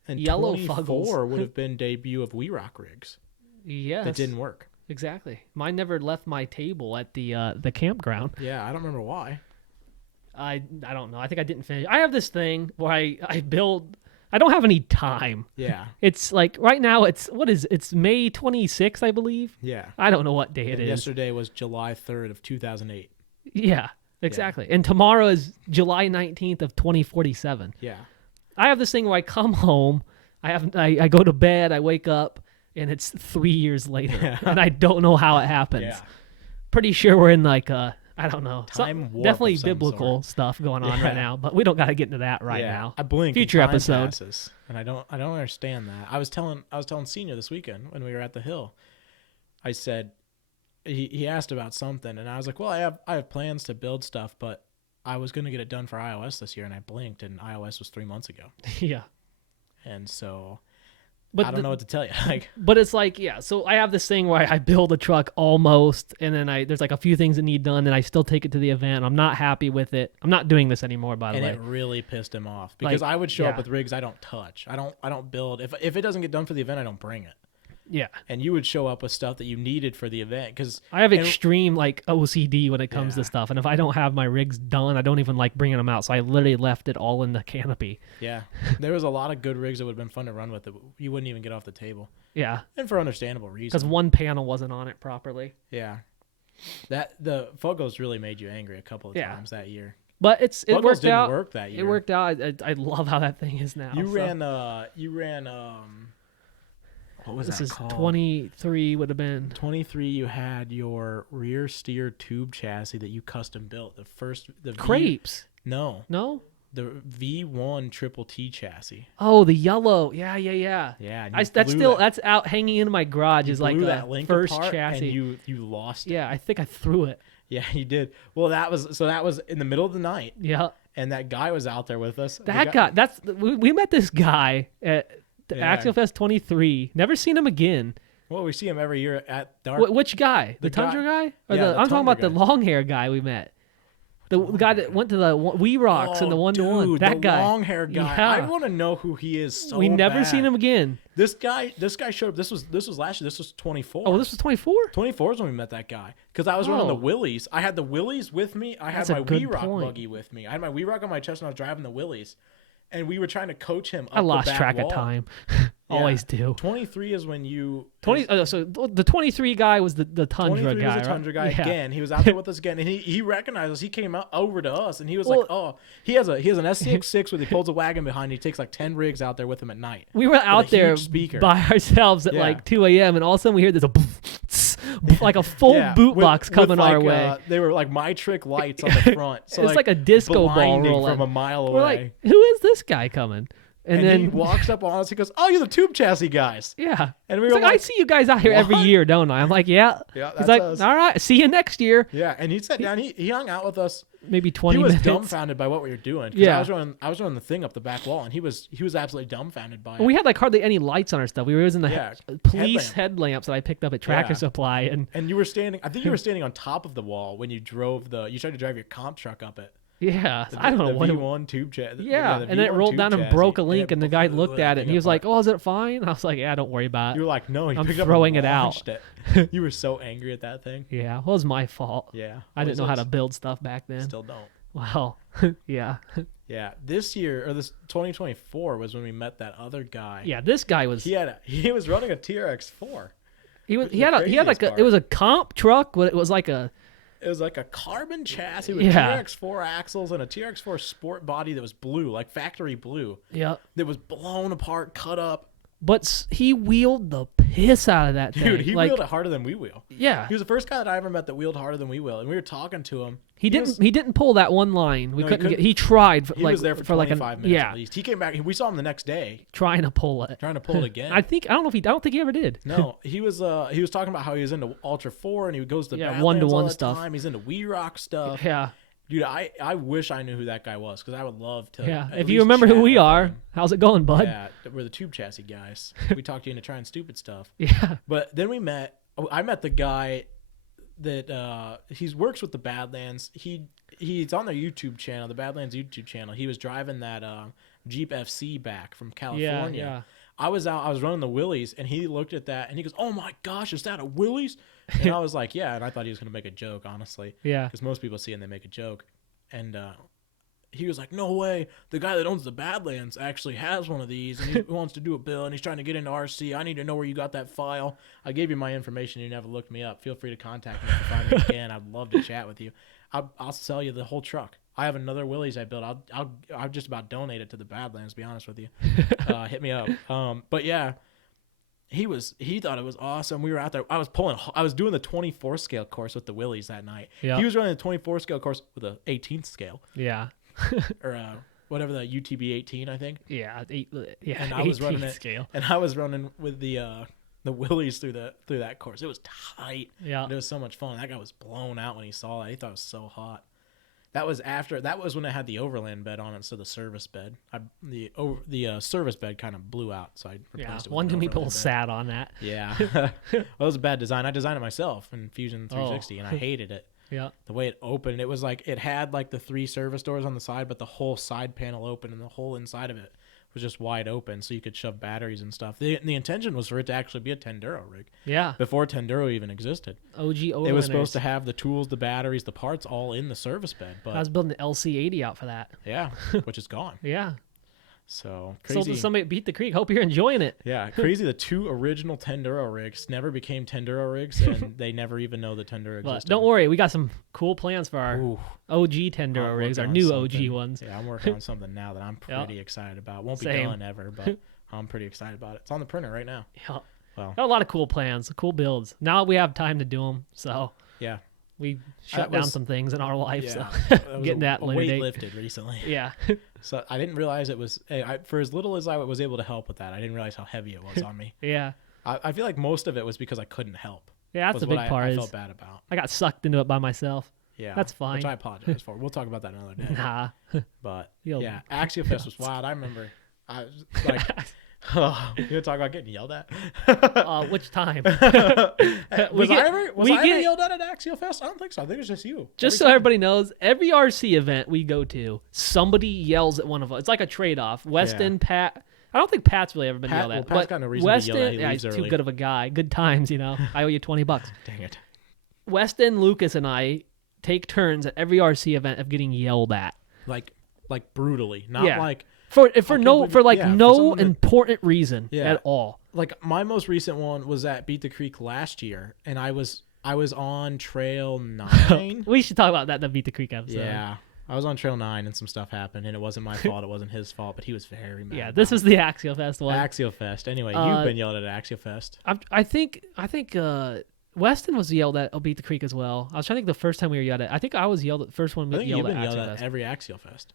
And Yellow 24 Fuggles would have been debut of We Rock rigs. Yes. That didn't work. Exactly. Mine never left my table at the campground. Yeah, I don't remember why. I don't know. I think I didn't finish. I have this thing where I build. I don't have any time. Yeah. It's like right now it's May 26th, I believe. Yeah. I don't know what day it is. Yesterday was July 3rd of 2008. Yeah, exactly. Yeah. And tomorrow is July 19th of 2047. Yeah. I have this thing where I come home, I go to bed, I wake up, and it's 3 years later, and I don't know how it happens. Yeah. Pretty sure we're in like a, I don't know, time warp definitely of some biblical sort. Stuff going on right now, but we don't got to get into that right now. I blink. Future episode. Passes, and I don't understand that. I was telling Senior this weekend when we were at the Hill. I said, he asked about something, and I was like, well, I have plans to build stuff, but I was going to get it done for iOS this year, and I blinked, and iOS was 3 months ago. Yeah. And so, but I don't know what to tell you. But it's like, yeah, so I have this thing where I build a truck almost, and then there's like a few things that need done, and I still take it to the event. I'm not happy with it. I'm not doing this anymore, by the way. And it really pissed him off because I would show up with rigs I don't touch. I don't build. If it doesn't get done for the event, I don't bring it. Yeah. And you would show up with stuff that you needed for the event because I have extreme OCD when it comes to stuff, and if I don't have my rigs done, I don't even like bringing them out. So I literally left it all in the canopy. Yeah, there was a lot of good rigs that would have been fun to run with that you wouldn't even get off the table. Yeah, and for understandable reasons. Because one panel wasn't on it properly. Yeah, the Fuggles really made you angry a couple of times that year. But it worked out. Work that year. It worked out. I love how that thing is now. You ran what was this that is called? 23 would have been 23. You had your rear steer tube chassis that you custom built. The crepes. No, the V1 Triple T chassis. Oh, the yellow. Yeah. Yeah. That's out hanging in my garage. Is like the first chassis. And you lost it. Yeah, I think I threw it. Yeah, you did. Well, that was in the middle of the night. Yeah. And that guy was out there with us. We met this guy at Axialfest 23. Never seen him again. Well, we see him every year at dark. Which guy? The Tundra guy? I'm talking about the long hair guy we met. The guy that went to the We Rocks and the 1-to-1. That the guy. long hair guy. Yeah. I want to know who he is. So we never bad. seen him again. This guy showed up. This was last year. This was 24. Oh, this was 24? 24 is when we met that guy. Because I was running the Willies. I had the Willies with me. I had my We Rock buggy with me. I had my We Rock on my chest and I was driving the Willies. And we were trying to coach him up I lost the back track wall. of time. Always do. 23 is when you... So the 23 guy was the Tundra 23 guy, was a Tundra guy right? again. He was out there with us again, and he recognized us. He came over to us, and he was like, "Oh, he has an SCX6 where he pulls a wagon behind. He takes like 10 rigs out there with him at night." We were out there by ourselves at like 2 a.m. and all of a sudden we hear this like a full boot box coming our way. They were like my trick lights on the front. So it's like a disco ball rolling from a mile away. We're like, who is this guy coming? And then he walks up on us. He goes, "Oh, you're the tube chassis guys." Yeah. And we were like, "I see you guys out here every year, don't I?" I'm like, "Yeah." Yeah. He's like, us. "All right, see you next year." Yeah. And he sat down. He hung out with us. Maybe 20 minutes. He was dumbfounded by what we were doing. Yeah. I was running the thing up the back wall, and he was absolutely dumbfounded by it. We had like hardly any lights on our stuff. We were using the police headlamps that I picked up at Tractor Supply, and you were standing. I think you were standing on top of the wall when you drove you tried to drive your comp truck up it. Yeah, I don't know what V1 tube chassis. Yeah, and then it rolled down and broke a link, and the guy looked at it, and he was like, "Oh, is it fine?" And I was like, "Yeah, don't worry about it." You were like, "No, I'm throwing it out." You were so angry at that thing. Yeah, well, it was my fault. Yeah, I didn't know how to build stuff back then. Still don't. Well, yeah. Yeah, this year or this 2024 was when we met that other guy. Yeah, this guy was. He was running a TRX4. He had like it was a comp truck, but it was like a. It was like a carbon chassis with TRX4 axles and a TRX4 sport body that was blue, like factory blue. Yeah. That was blown apart, cut up. But he wheeled the piss out of that thing. Dude, he wheeled it harder than we wheel. Yeah. He was the first guy that I ever met that wheeled harder than we wheel. And we were talking to him. He didn't pull that one line. He tried. He was there for 25 minutes at least. He came back. We saw him the next day. Trying to pull it again. I don't think he ever did. No, he was talking about how he was into Ultra 4 and he goes to one-to-one stuff. Time. He's into We Rock stuff. Yeah. Dude, I wish I knew who that guy was because I would love to. Yeah, if you remember who we are, how's it going, bud? Yeah, we're the tube chassis guys. We talked you into trying stupid stuff. Yeah. But then I met the guy that he works with the Badlands. He's on their YouTube channel, the Badlands YouTube channel. He was driving that Jeep FC back from California. Yeah. I was running the Willies, and he looked at that, and he goes, "Oh my gosh, is that a Willys?" And I was like, "Yeah," and I thought he was going to make a joke, honestly. Yeah. Because most people see it and they make a joke. And he was like, "No way, the guy that owns the Badlands actually has one of these, and he wants to do a bill, and he's trying to get into RC. I need to know where you got that file. I gave you my information. You never looked me up. Feel free to contact me if you find me again. I'd love to chat with you. I'll sell you the whole truck. I have another Willys I built. I'll just about donate it to the Badlands, to be honest with you. Hit me up." But yeah, he thought it was awesome. We were out there. I was doing the 24 scale course with the Willys that night. Yeah. He was running the 24 scale course with a 18th scale. Yeah. Or whatever, the UTB 18, I think. Yeah, and I was running it scale. And I was running with the Willys through that course. It was tight. Yeah. And it was so much fun. That guy was blown out when he saw it. He thought it was so hot. That was when it had the overland bed on it, so the service bed. The service bed kind of blew out, so I replaced it with one too many people sat on that. Yeah. Well, it was a bad design. I designed it myself in Fusion 360, and I hated it. Yeah. The way it opened, it was like it had like the 3 service doors on the side, but the whole side panel open and the whole inside of it was just wide open, so you could shove batteries and stuff. The intention was for it to actually be a Tenduro rig. Yeah. Before Tenduro even existed. OG It was supposed to have the tools, the batteries, the parts all in the service bed. But I was building the LC80 out for that. Yeah, which is gone. Yeah. So crazy. Sold to somebody at Beat the Creek. Hope you're enjoying it. Yeah, crazy. The 2 original Tenduro rigs never became Tenduro rigs, and they never even know the Tenduro existed. But don't worry, we got some cool plans for our OG Tenduro rigs, our new OG ones. Yeah, I'm working on something now that I'm pretty excited about. Won't be done ever, but I'm pretty excited about it. It's on the printer right now. Yeah. Well, got a lot of cool plans, cool builds. Now we have time to do them, so yeah. We shut down some things in our life, so getting that weight lifted recently. Yeah. So I didn't realize it was for as little as I was able to help with that. I didn't realize how heavy it was on me. Yeah. I feel like most of it was because I couldn't help. Yeah, that's the big part. I felt bad about. I got sucked into it by myself. Yeah, that's fine. Which I apologize for. We'll talk about that another day. Nah. But yeah, Axialfest was wild. I remember. Oh, you gonna talk about getting yelled at? Which time? Was I ever yelled at Axialfest? I don't think so. I think it's just you. Just so everybody knows, every RC event we go to, somebody yells at one of us. It's like a trade-off. Weston, Pat. I don't think Pat's really ever been yelled at. Pat's got no reason Weston, to yell at. He leaves he's early. too good of a guy. Good times, I owe you $20. Dang it. Weston, Lucas, and I take turns at every RC event of getting yelled at. Like brutally, not like for someone no that- important reason Yeah. at all. like my most recent one was at Beat the Creek last year, and I was on Trail 9. We should talk about that in the Beat the Creek episode. Yeah. I was on Trail 9 and some stuff happened, and it wasn't my fault. It wasn't his fault, but he was very mad. Yeah, this is the Axialfest one. Axialfest. Anyway, you've been yelled at Axialfest. I think Weston was yelled at Beat the Creek as well. I was trying to think the first time we were yelled at. I think I was yelled at the first one. I think you've been yelled Axialfest. at every Axialfest.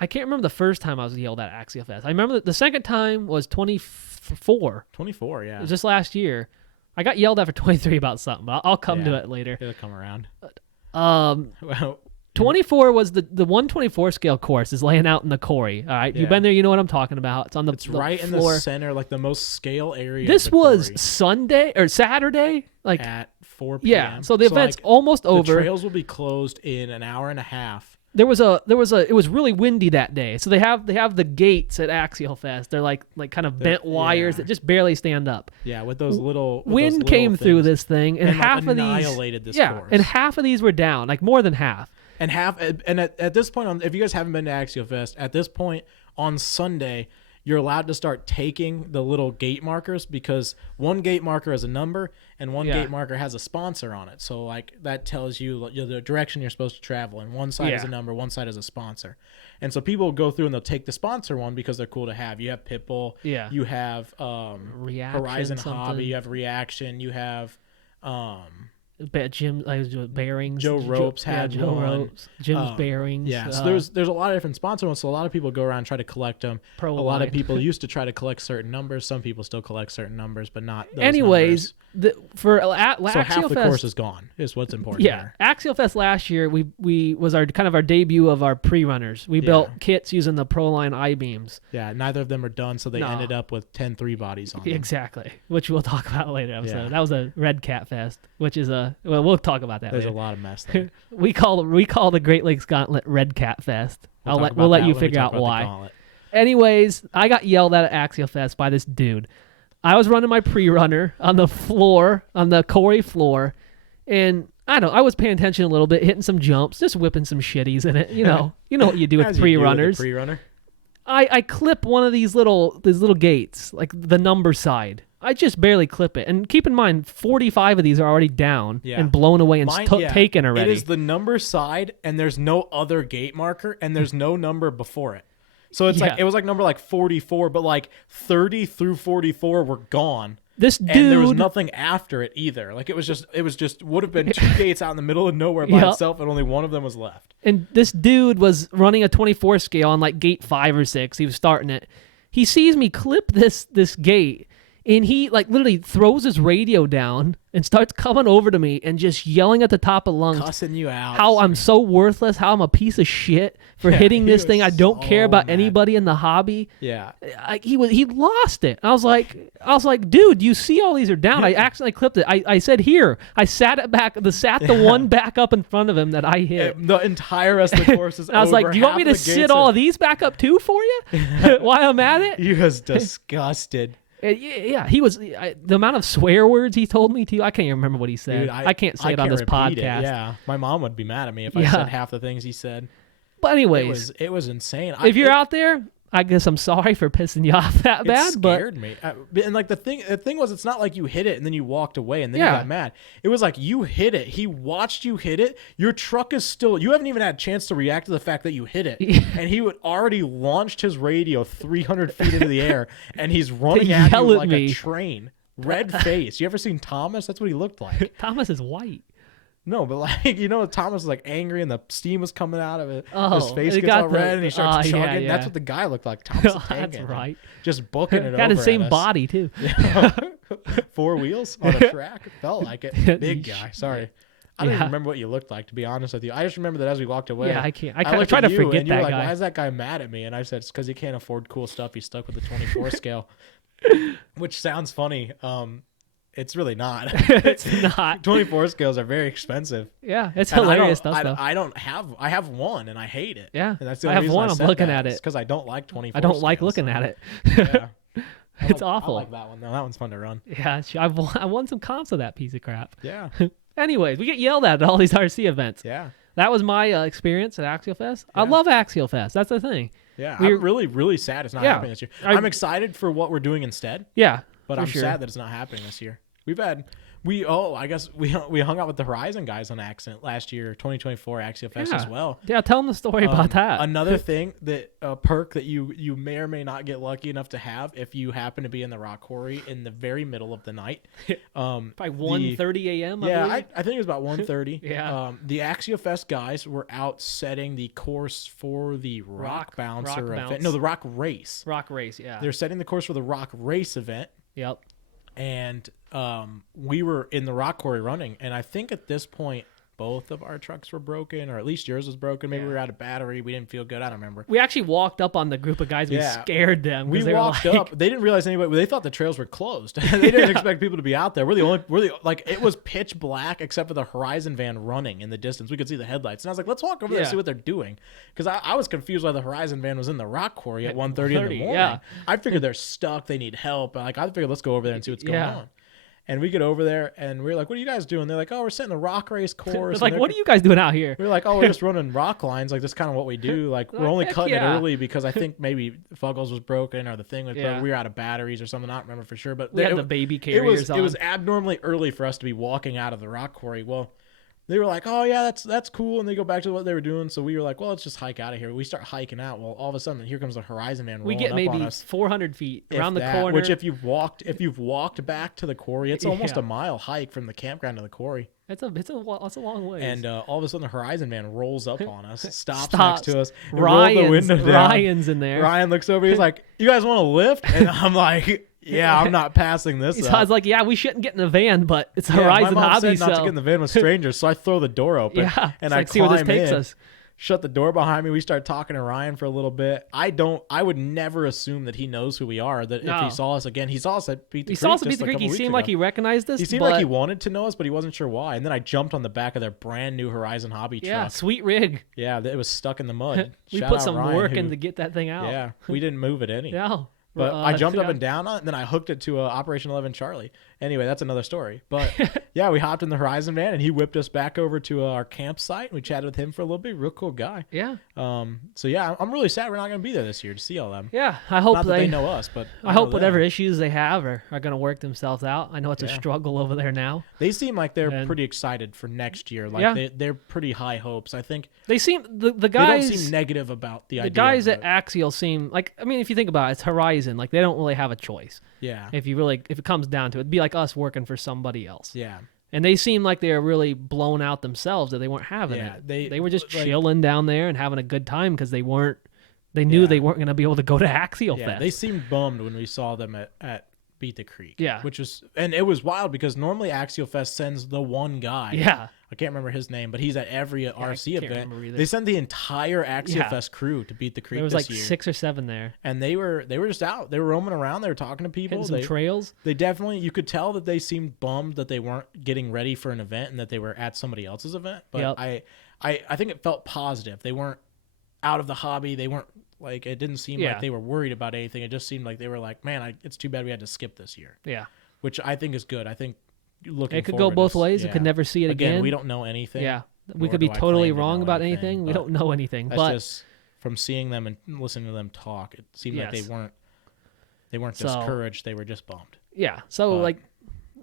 I can't remember the first time I was yelled at Axialfest. I remember that the second time was 24. 24, yeah. It was just last year. I got yelled at for 23 about something, but I'll come to it later. It'll come around. Well, 24 was the 124 scale course is laying out in the quarry. All right, you've been there, you know what I'm talking about. It's on the right floor. in the center, like the most scale area. This of the was quarry. Sunday or Saturday, like At 4 p.m. yeah. So the event's almost the over. trails will be closed in an hour and a half. It was really windy that day. So they have the gates at Axialfest. They're like kind of bent wires that just barely stand up. Yeah, with those little wind came through this thing, and half of these annihilated this course. and half of these were down, like more than half. And at this point, if you guys haven't been to Axialfest, at this point on Sunday, you're allowed to start taking the little gate markers, because one gate marker has a number and one gate marker has a sponsor on it. So like that tells you the direction you're supposed to travel, and one side is a number, one side is a sponsor. And so people will go through and they'll take the sponsor one because they're cool to have. You have Pitbull, you have Horizon Hobby, you have Reaction, you have Jim bearings. Joe Ropes had Joe one. Ropes. Jim's bearings. Yeah, so there's a lot of different sponsor ones. So a lot of people go around and try to collect them. A lot of people used to try to collect certain numbers. Some people still collect certain numbers, but not those Anyways, numbers. So half the course is gone. Is what's important. Yeah, Axialfest last year we was our kind of our debut of our pre-runners. We built kits using the Proline I-beams. Yeah, neither of them are done, so they ended up with 10 3-bodies on them. Exactly, which we'll talk about later episode. Yeah. That was a Red Cat Fest, which is we'll talk about that. There's later. A lot of mess there. we call the Great Lakes Gauntlet Red Cat Fest. We'll let you figure out why. Anyways, I got yelled at Axialfest by this dude. I was running my pre-runner on the floor, on the quarry floor, and I was paying attention a little bit, hitting some jumps, just whipping some shitties in it. You know what you do with pre-runners. Pre-runner. I clip one of these little gates, like the number side. I just barely clip it. And keep in mind, 45 of these are already down and blown away and taken already. It is the number side, and there's no other gate marker, and there's no number before it. So it's like it was like number like 44, but like 30 through 44 were gone. This dude, and there was nothing after it either. Like it was just would have been 2 gates out in the middle of nowhere by itself, and only one of them was left. And this dude was running a 24 scale on like gate 5 or 6. He was starting it. He sees me clip this gate, and he like literally throws his radio down and starts coming over to me and just yelling at the top of lungs, cussing you out, how I'm so worthless, how I'm a piece of shit for hitting this thing. I don't care about anybody in the hobby. Yeah, he lost it. I was like, dude, you see all these are down. I accidentally clipped it. I said here. I sat it back. The one back up in front of him that I hit. The entire rest of the course is. I was like, do you want me to sit all of these back up too for you? While I'm at it? He was disgusted. Yeah, he was. The amount of swear words he told me to, I can't even remember what he said. Dude, I can't say it on this podcast. Yeah, my mom would be mad at me if I said half the things he said. But anyways, it was insane. If you're out there, I guess I'm sorry for pissing you off that bad. It scared me. And like the thing was, it's not like you hit it and then you walked away and then you got mad. It was like you hit it. He watched you hit it. Your truck is still. You haven't even had a chance to react to the fact that you hit it, and he would already launched his radio 300 feet into the air, and he's running at you like a train. Red face. You ever seen Thomas? That's what he looked like. Thomas is white. No, but like Thomas was like angry and the steam was coming out of it. Oh, his face gets all red and he starts chugging. Yeah. That's what the guy looked like. Thomas That's right. Just booking it. Got over the same at us. body too. 4 wheels on a track. It felt like it. Big guy. Sorry. I don't even remember what you looked like, to be honest with you. I just remember that as we walked away. Yeah, I can't. I try to forget and you that were like, guy. why is that guy mad at me? And I said, it's because he can't afford cool stuff. He's stuck with the 24 scale. which sounds funny. It's really not. It's not. 24 scales are very expensive. Yeah, it's And hilarious I stuff. I have one and I hate it. Yeah, and that's the I only have reason one. I'm looking at it because I don't like 24. I don't like scales. looking at it. Yeah. It's awful. I like that one though. That one's fun to run. Yeah, I won some comps of that piece of crap. Yeah. Anyways, we get yelled at all these RC events. Yeah. That was my experience at Axialfest. I Yeah. love Axialfest. That's the thing. Yeah. We're- I'm really, really sad it's not Yeah. happening this year. I'm excited for what we're doing instead, Yeah, but for I'm sure. sad that it's not happening this year. I guess we hung out with the Horizon guys on Accent last year, 2024 Axialfest as well. Yeah, tell them the story about that. Another thing that a perk that you may or may not get lucky enough to have if you happen to be in the rock quarry in the very middle of the night. By 1:30 a.m. I think it was about 1:30. Yeah. The Axialfest guys were out setting the course for the rock bouncer event. bounce. No, the rock race. Rock race. Yeah. They're setting the course for the rock race event. Yep. And we were in the rock quarry running, and I think at this point both of our trucks were broken, or at least yours was broken. Maybe we were out of battery. We didn't feel good. I don't remember. We actually walked up on the group of guys. We Yeah. scared them. We They were walked like, up. They didn't realize anybody. They thought the trails were closed. They didn't expect people to be out there. It was pitch black except for the Horizon van running in the distance. We could see the headlights, and I was like, let's walk over there and see what they're doing, because I was confused why the Horizon van was in the rock quarry at 1:30 in the morning. Yeah. I figured they're stuck. They need help. I figured let's go over there and see what's going Yeah. on. And we get over there, and we're like, what are you guys doing? They're like, oh, we're setting the rock race course. It's like, what are you guys doing out here? We're like, oh, we're just running rock lines. Like, that's kind of what we do. Like, we're only heck cutting yeah. it early because I think maybe Fuggles was broken or the thing was Yeah. broken. We were out of batteries or something. I don't remember for sure. But We had the baby carriers on. It was abnormally early for us to be walking out of the rock quarry. Well, they were like, oh, yeah, that's cool. And they go back to what they were doing. So we were like, well, let's just hike out of here. We start hiking out. Well, all of a sudden, here comes the Horizon man rolling We get up on maybe us. 400 feet around the That, corner. which if you've walked back to the quarry, it's almost Yeah. a mile hike from the campground to the quarry. It's a long way. And all of a sudden, the Horizon man rolls up on us, stops Stops. next to us, and rolls the window down. Ryan's in there. Ryan looks over. He's like, "You guys want to lift?" And I'm like, "Yeah, I'm not passing this." So I was like, yeah, we shouldn't get in the van, but it's a Horizon my mom hobby, said not to so get in the van with strangers, so I throw the door open. yeah. and It's I like, see where this climb takes in. us. Shut the door behind me. We start talking to Ryan for a little bit. I would never assume that he knows who we are. That if No. he saw us again, he saw us at Beat the Creek. He saw us at Beat just the a Creek. couple He weeks seemed ago. like he recognized us. He seemed but like he wanted to know us, but he wasn't sure why. And then I jumped on the back of their brand new Horizon hobby yeah, truck. sweet rig. Yeah, it was stuck in the mud. We Shout put out some Ryan, work who- in to get that thing out. Yeah, we didn't move it any. No. But I jumped up yeah. and down on it, and then I hooked it to Operation 11 Charlie. Anyway, that's another story. But yeah, we hopped in the Horizon van, and he whipped us back over to our campsite. We chatted with him for a little bit. Real cool guy. Yeah. So yeah, I'm really sad we're not going to be there this year to see all them. Yeah. I hope Not that they know us, but I hope know whatever them. issues they have are going to work themselves out. I know it's a Yeah. struggle over there now. They seem like they're And- pretty excited for next year. Like Yeah. they're pretty high hopes. I think They seem the they guys. don't seem negative about the idea. Guys of at it. Axial seem like, I mean, if you think about it, it's Horizon. Like they don't really have a choice. Yeah. If it comes down to it, it'd be like us working for somebody else. Yeah. And they seem like they were really blown out themselves that they weren't having Yeah, it. they- They were just like- chilling down there and having a good time because they knew Yeah. they weren't going to be able to go to Axial Yeah, Fest. they seemed bummed when we saw them at Beat the Creek. Yeah. And it was wild because normally Axialfest sends the one guy. Yeah. I can't remember his name, but he's at every RC can't event. remember either. They send the entire Axialfest crew to Beat the Creek There was this like year. 6 or 7 there. And they were just out. They were roaming around. They were talking to people. Hitting some trails. They definitely, you could tell that they seemed bummed that they weren't getting ready for an event and that they were at somebody else's event. But Yep. I think it felt positive. They weren't out of the hobby. They weren't like, it didn't seem Yeah. like they were worried about anything. It just seemed like they were like, man, it's too bad we had to skip this year, Yeah. which I think is good. I think looking It could go forward both is- ways. yeah. We could never see it again. We don't know anything. Yeah. We nor could be do I totally claim to wrong know about anything, anything. We but don't know anything. That's But just from seeing them and listening to them talk. It seemed like Yes. they weren't So- discouraged. They were just bummed. yeah. So But- like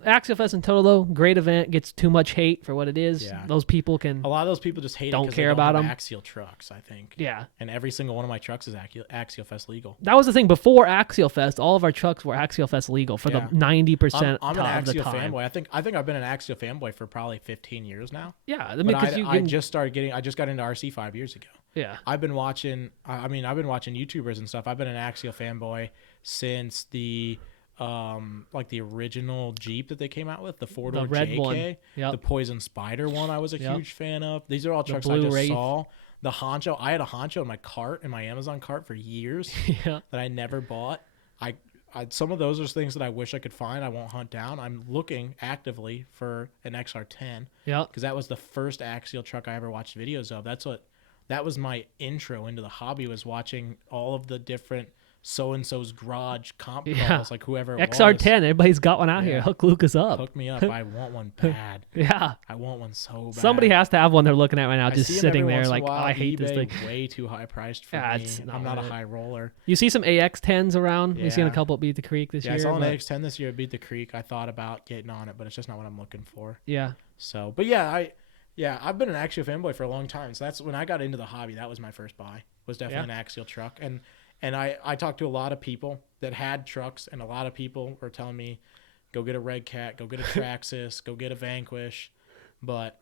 Axial Fest in total though, great event, gets too much hate for what it is. Yeah. Those people can A lot of those people just hate it Don't 'cause care they about have 'em. Axial trucks, I think. yeah. And every single one of my trucks is Axial Fest legal. That was the thing before Axial Fest. All of our trucks were Axial Fest legal for Yeah. the 90% I'm an of the Axial time. fanboy. I think I've been an Axial fanboy for probably 15 years now. Yeah, I But mean, because you I can, just got into RC 5 years ago. yeah, I've been watching YouTubers and stuff. I've been an Axial fanboy since the like the original Jeep that they came out with, the 4-door red JK, one. Yep. the Poison Spider one I was a Yep. huge fan of. These are all trucks I Blue just Wraith. saw. The Honcho, I had a Honcho in my cart, in my Amazon cart for years yeah, that I never bought. some of those are things that I wish I could find. I won't hunt down. I'm looking actively for an XR10. Yeah. Because that was the first axial truck I ever watched videos of. That was my intro into the hobby, was watching all of the different so-and-so's garage comp calls, like whoever it was. XR10, everybody's got one out here. Hook Lucas up. Hook me up. I want one bad. Yeah. I want one so bad. Somebody has to have one they're looking at right now, just see 'em sitting every there once in a like, while. I hate this eBay, thing. way too high priced for Yeah, me. it's I'm not a high roller. You see some AX10s around? We've seen a Yeah. couple at Beat the Creek this Yeah, year. I saw an but- AX10 this year at Beat the Creek. I thought about getting on it, but it's just not what I'm looking for. Yeah. So, but I've been an Axial fanboy for a long time. So that's when I got into the hobby. That was my first buy. Was definitely an Axial truck. And I talked to a lot of people that had trucks, and a lot of people were telling me, go get a Red Cat, go get a Traxxas, go get a Vanquish. But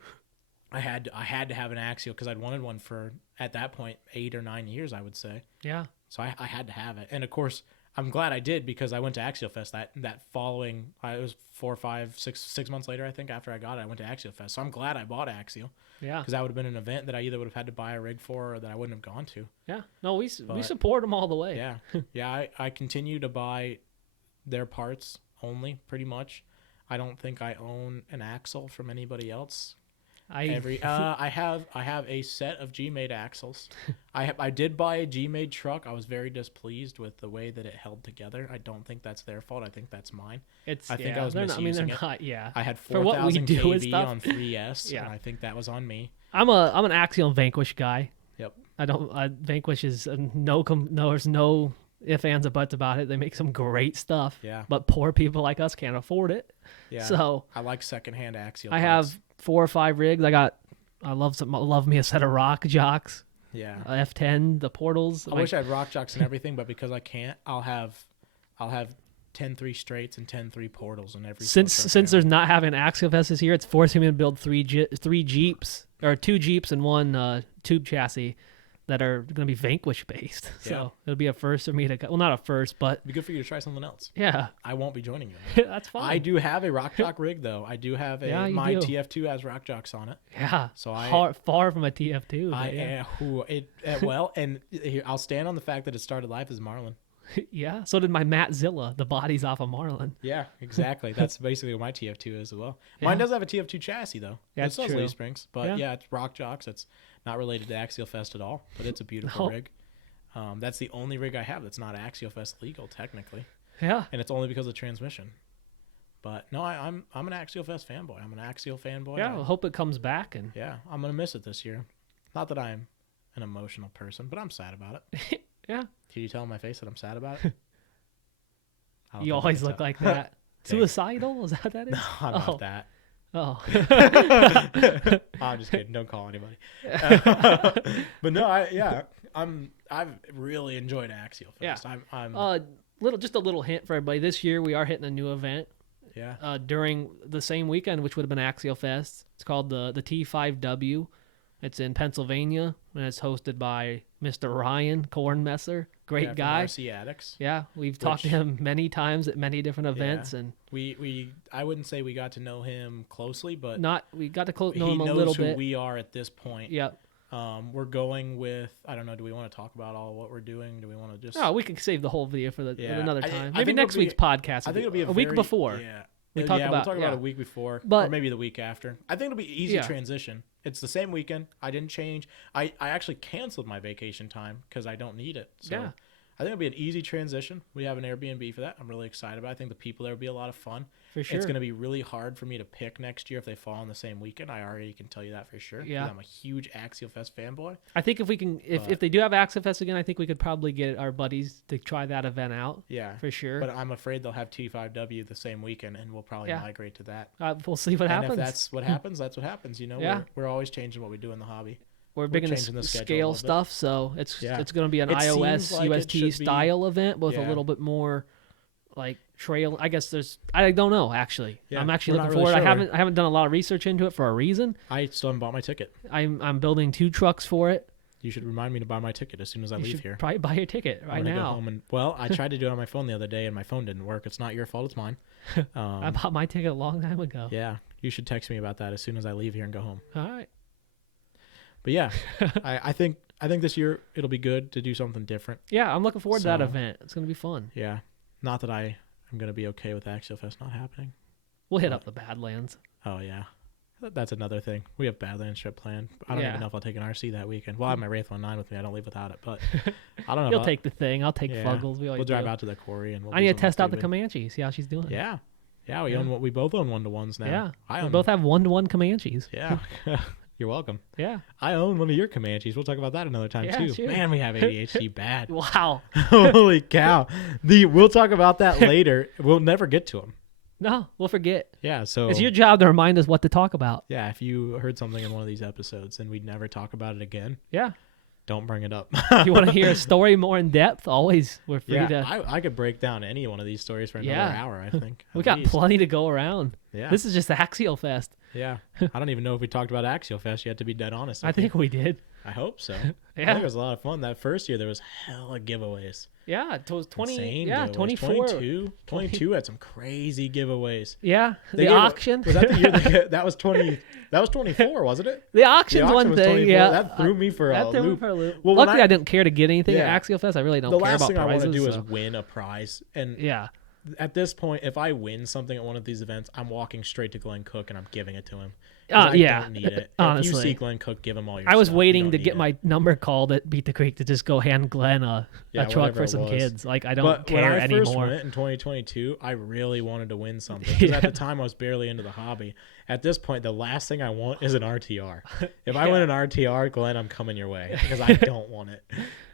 I had to have an Axial because I'd wanted one for, at that point, 8 or 9 years, I would say. Yeah. So I had to have it. And of course, I'm glad I did, because I went to Axialfest that following, it was 4, 5, 6 months later, I think, after I got it, I went to Axialfest. So I'm glad I bought Axial. Yeah. Because that would have been an event that I either would have had to buy a rig for, or that I wouldn't have gone to. Yeah. No, we support them all the way. Yeah. Yeah, I continue to buy their parts only, pretty much. I don't think I own an axle from anybody else. I have a set of G-made axles. I did buy a G-made truck. I was very displeased with the way that it held together. I don't think that's their fault. I think that's mine. I think I was misusing it. Not. Yeah. I had For what we 4,000 do and kV stuff. on 3S, Yeah. and I think that was on me. I'm an Axial Vanquish guy. Yep. Vanquish is there's no ifs, ands, or buts about it. They make some great stuff. Yeah. But poor people like us can't afford it. Yeah. So I like secondhand Axial. I have 4 or 5 rigs. I love me a set of rock jocks. Yeah. F10, the portals. I wish I had rock jocks and everything, but because I can't, I'll have 10-3 straights and 10-3 portals in every. Since there's not having Axialfest this year, it's forcing me to build 3 Jeeps, or 2 Jeeps and 1 tube chassis that are going to be Vanquish based. So it'll be a first for me to, well, not a first, but it'd be good for you to try something else. Yeah. I won't be joining you. That's fine. I do have a rock jock rig though. I do have my do. TF2 has rock jocks on it. Yeah. So far from a TF2. And here, I'll stand on the fact that it started life as Marlin. Yeah. So did my Matt Zilla. The body's off of Marlin. Yeah, exactly. That's basically what my TF2 is as well. Mine does have a TF2 chassis though. Yeah, it still has true. leaf springs, but it's rock jocks. It's not related to Axialfest at all, but it's a beautiful rig. That's the only rig I have that's not Axialfest legal technically. Yeah. And it's only because of transmission. But no, I'm an Axialfest fanboy. I'm an Axial fanboy. Yeah, I hope it comes back. And yeah, I'm gonna miss it this year. Not that I'm an emotional person, but I'm sad about it. Yeah. Can you tell in my face that I'm sad about it? You always look like that. Suicidal? Is that what that is? No, I'm not that. Oh. I'm just kidding. Don't call anybody. But no, I've really enjoyed Axialfest. Yeah. I'm just a little hint for everybody. This year we are hitting a new event. Yeah. During the same weekend, which would have been Axialfest. It's called the T5W. It's in Pennsylvania, and it's hosted by Mr. Ryan Kornmesser. Great guy. RC Addicts. Yeah, we've talked to him many times at many different events, and I wouldn't say we got to know him closely, but we got to know him a little bit. He knows who we are at this point. Yep. We're going with, I don't know, do we want to talk about all what we're doing? Do we want to just... No, we can save the whole video for another time. I Maybe think next week's podcast. I think it'll be a week before. Yeah. We'll talk about a week before, or maybe the week after. I think it'll be easy transition. It's the same weekend. I didn't change. I actually canceled my vacation time because I don't need it. So I think it'll be an easy transition. We have an Airbnb for that. I'm really excited about it. I think the people there will be a lot of fun. For sure. It's going to be really hard for me to pick next year if they fall on the same weekend. I already can tell you that for sure. Yeah. I'm a huge Axialfest fanboy. I think if we can, if they do have Axialfest again, I think we could probably get our buddies to try that event out. Yeah. For sure. But I'm afraid they'll have T5W the same weekend, and we'll probably migrate to that. We'll see what happens. And if that's what happens, that's what happens. You know, we're always changing what we do in the hobby. We're big into scale stuff, so it's going to be an iOS UST style event with a little bit more like trail. I guess I don't know actually. Yeah, I'm actually looking forward. Sure. I haven't done a lot of research into it for a reason. I still haven't bought my ticket. I'm building 2 trucks for it. You should remind me to buy my ticket as soon as I leave here. Probably buy your ticket right now. Go home I tried to do it on my phone the other day and my phone didn't work. It's not your fault. It's mine. I bought my ticket a long time ago. Yeah, you should text me about that as soon as I leave here and go home. All right. But yeah, I think this year it'll be good to do something different. Yeah, I'm looking forward to that event. It's going to be fun. Yeah. Not that I am going to be okay with Axialfest not happening. We'll hit up the Badlands. Oh, yeah. That's another thing. We have Badlands trip planned. I don't even know if I'll take an RC that weekend. Well, I have my Wraith 19 with me. I don't leave without it. But I don't know. You'll take the thing. I'll take Fuggles. We'll drive out to the quarry. And I need to test out the Comanche, see how she's doing. Yeah. Yeah, we both own 1-to-1s now. Yeah. We both have 1-to-1 Comanches. Yeah. You're welcome. Yeah. I own one of your Comanches. We'll talk about that another time, too. Sure. Man, we have ADHD bad. Wow. Holy cow. We'll talk about that later. We'll never get to them. No, we'll forget. Yeah, so... It's your job to remind us what to talk about. Yeah, if you heard something in one of these episodes and we'd never talk about it again... Yeah. Don't bring it up. If you want to hear a story more in depth, always we're free to... I could break down any one of these stories for another hour, I think. We got plenty to go around. Yeah. This is just Axialfest. Yeah. I don't even know if we talked about Axialfest yet, to be dead honest. I think we did. I hope so. Yeah. I think it was a lot of fun. That first year, there was hella giveaways. Yeah, it was 20. Insane yeah, giveaways. 24. 22 had some crazy giveaways. Yeah, the auction. Was that the year that was 20? That was 24, wasn't it? The auction's auction one was thing. 24. Yeah, that threw me for a loop. Well, luckily, I didn't care to get anything at Axialfest. I really don't care about prizes. The last thing I want to do is win a prize. And yeah. At this point, if I win something at one of these events, I'm walking straight to Glenn Cook and I'm giving it to him. I don't need it. Honestly. If you see Glenn Cook, give him all your I was stuff. waiting to get my number called at Beat the Creek to just go hand Glenn a truck for some kids. Like, I don't care anymore. When I first went in 2022, I really wanted to win something. Because at the time, I was barely into the hobby. At this point, the last thing I want is an RTR. If I win an RTR, Glenn, I'm coming your way. Because I don't want it.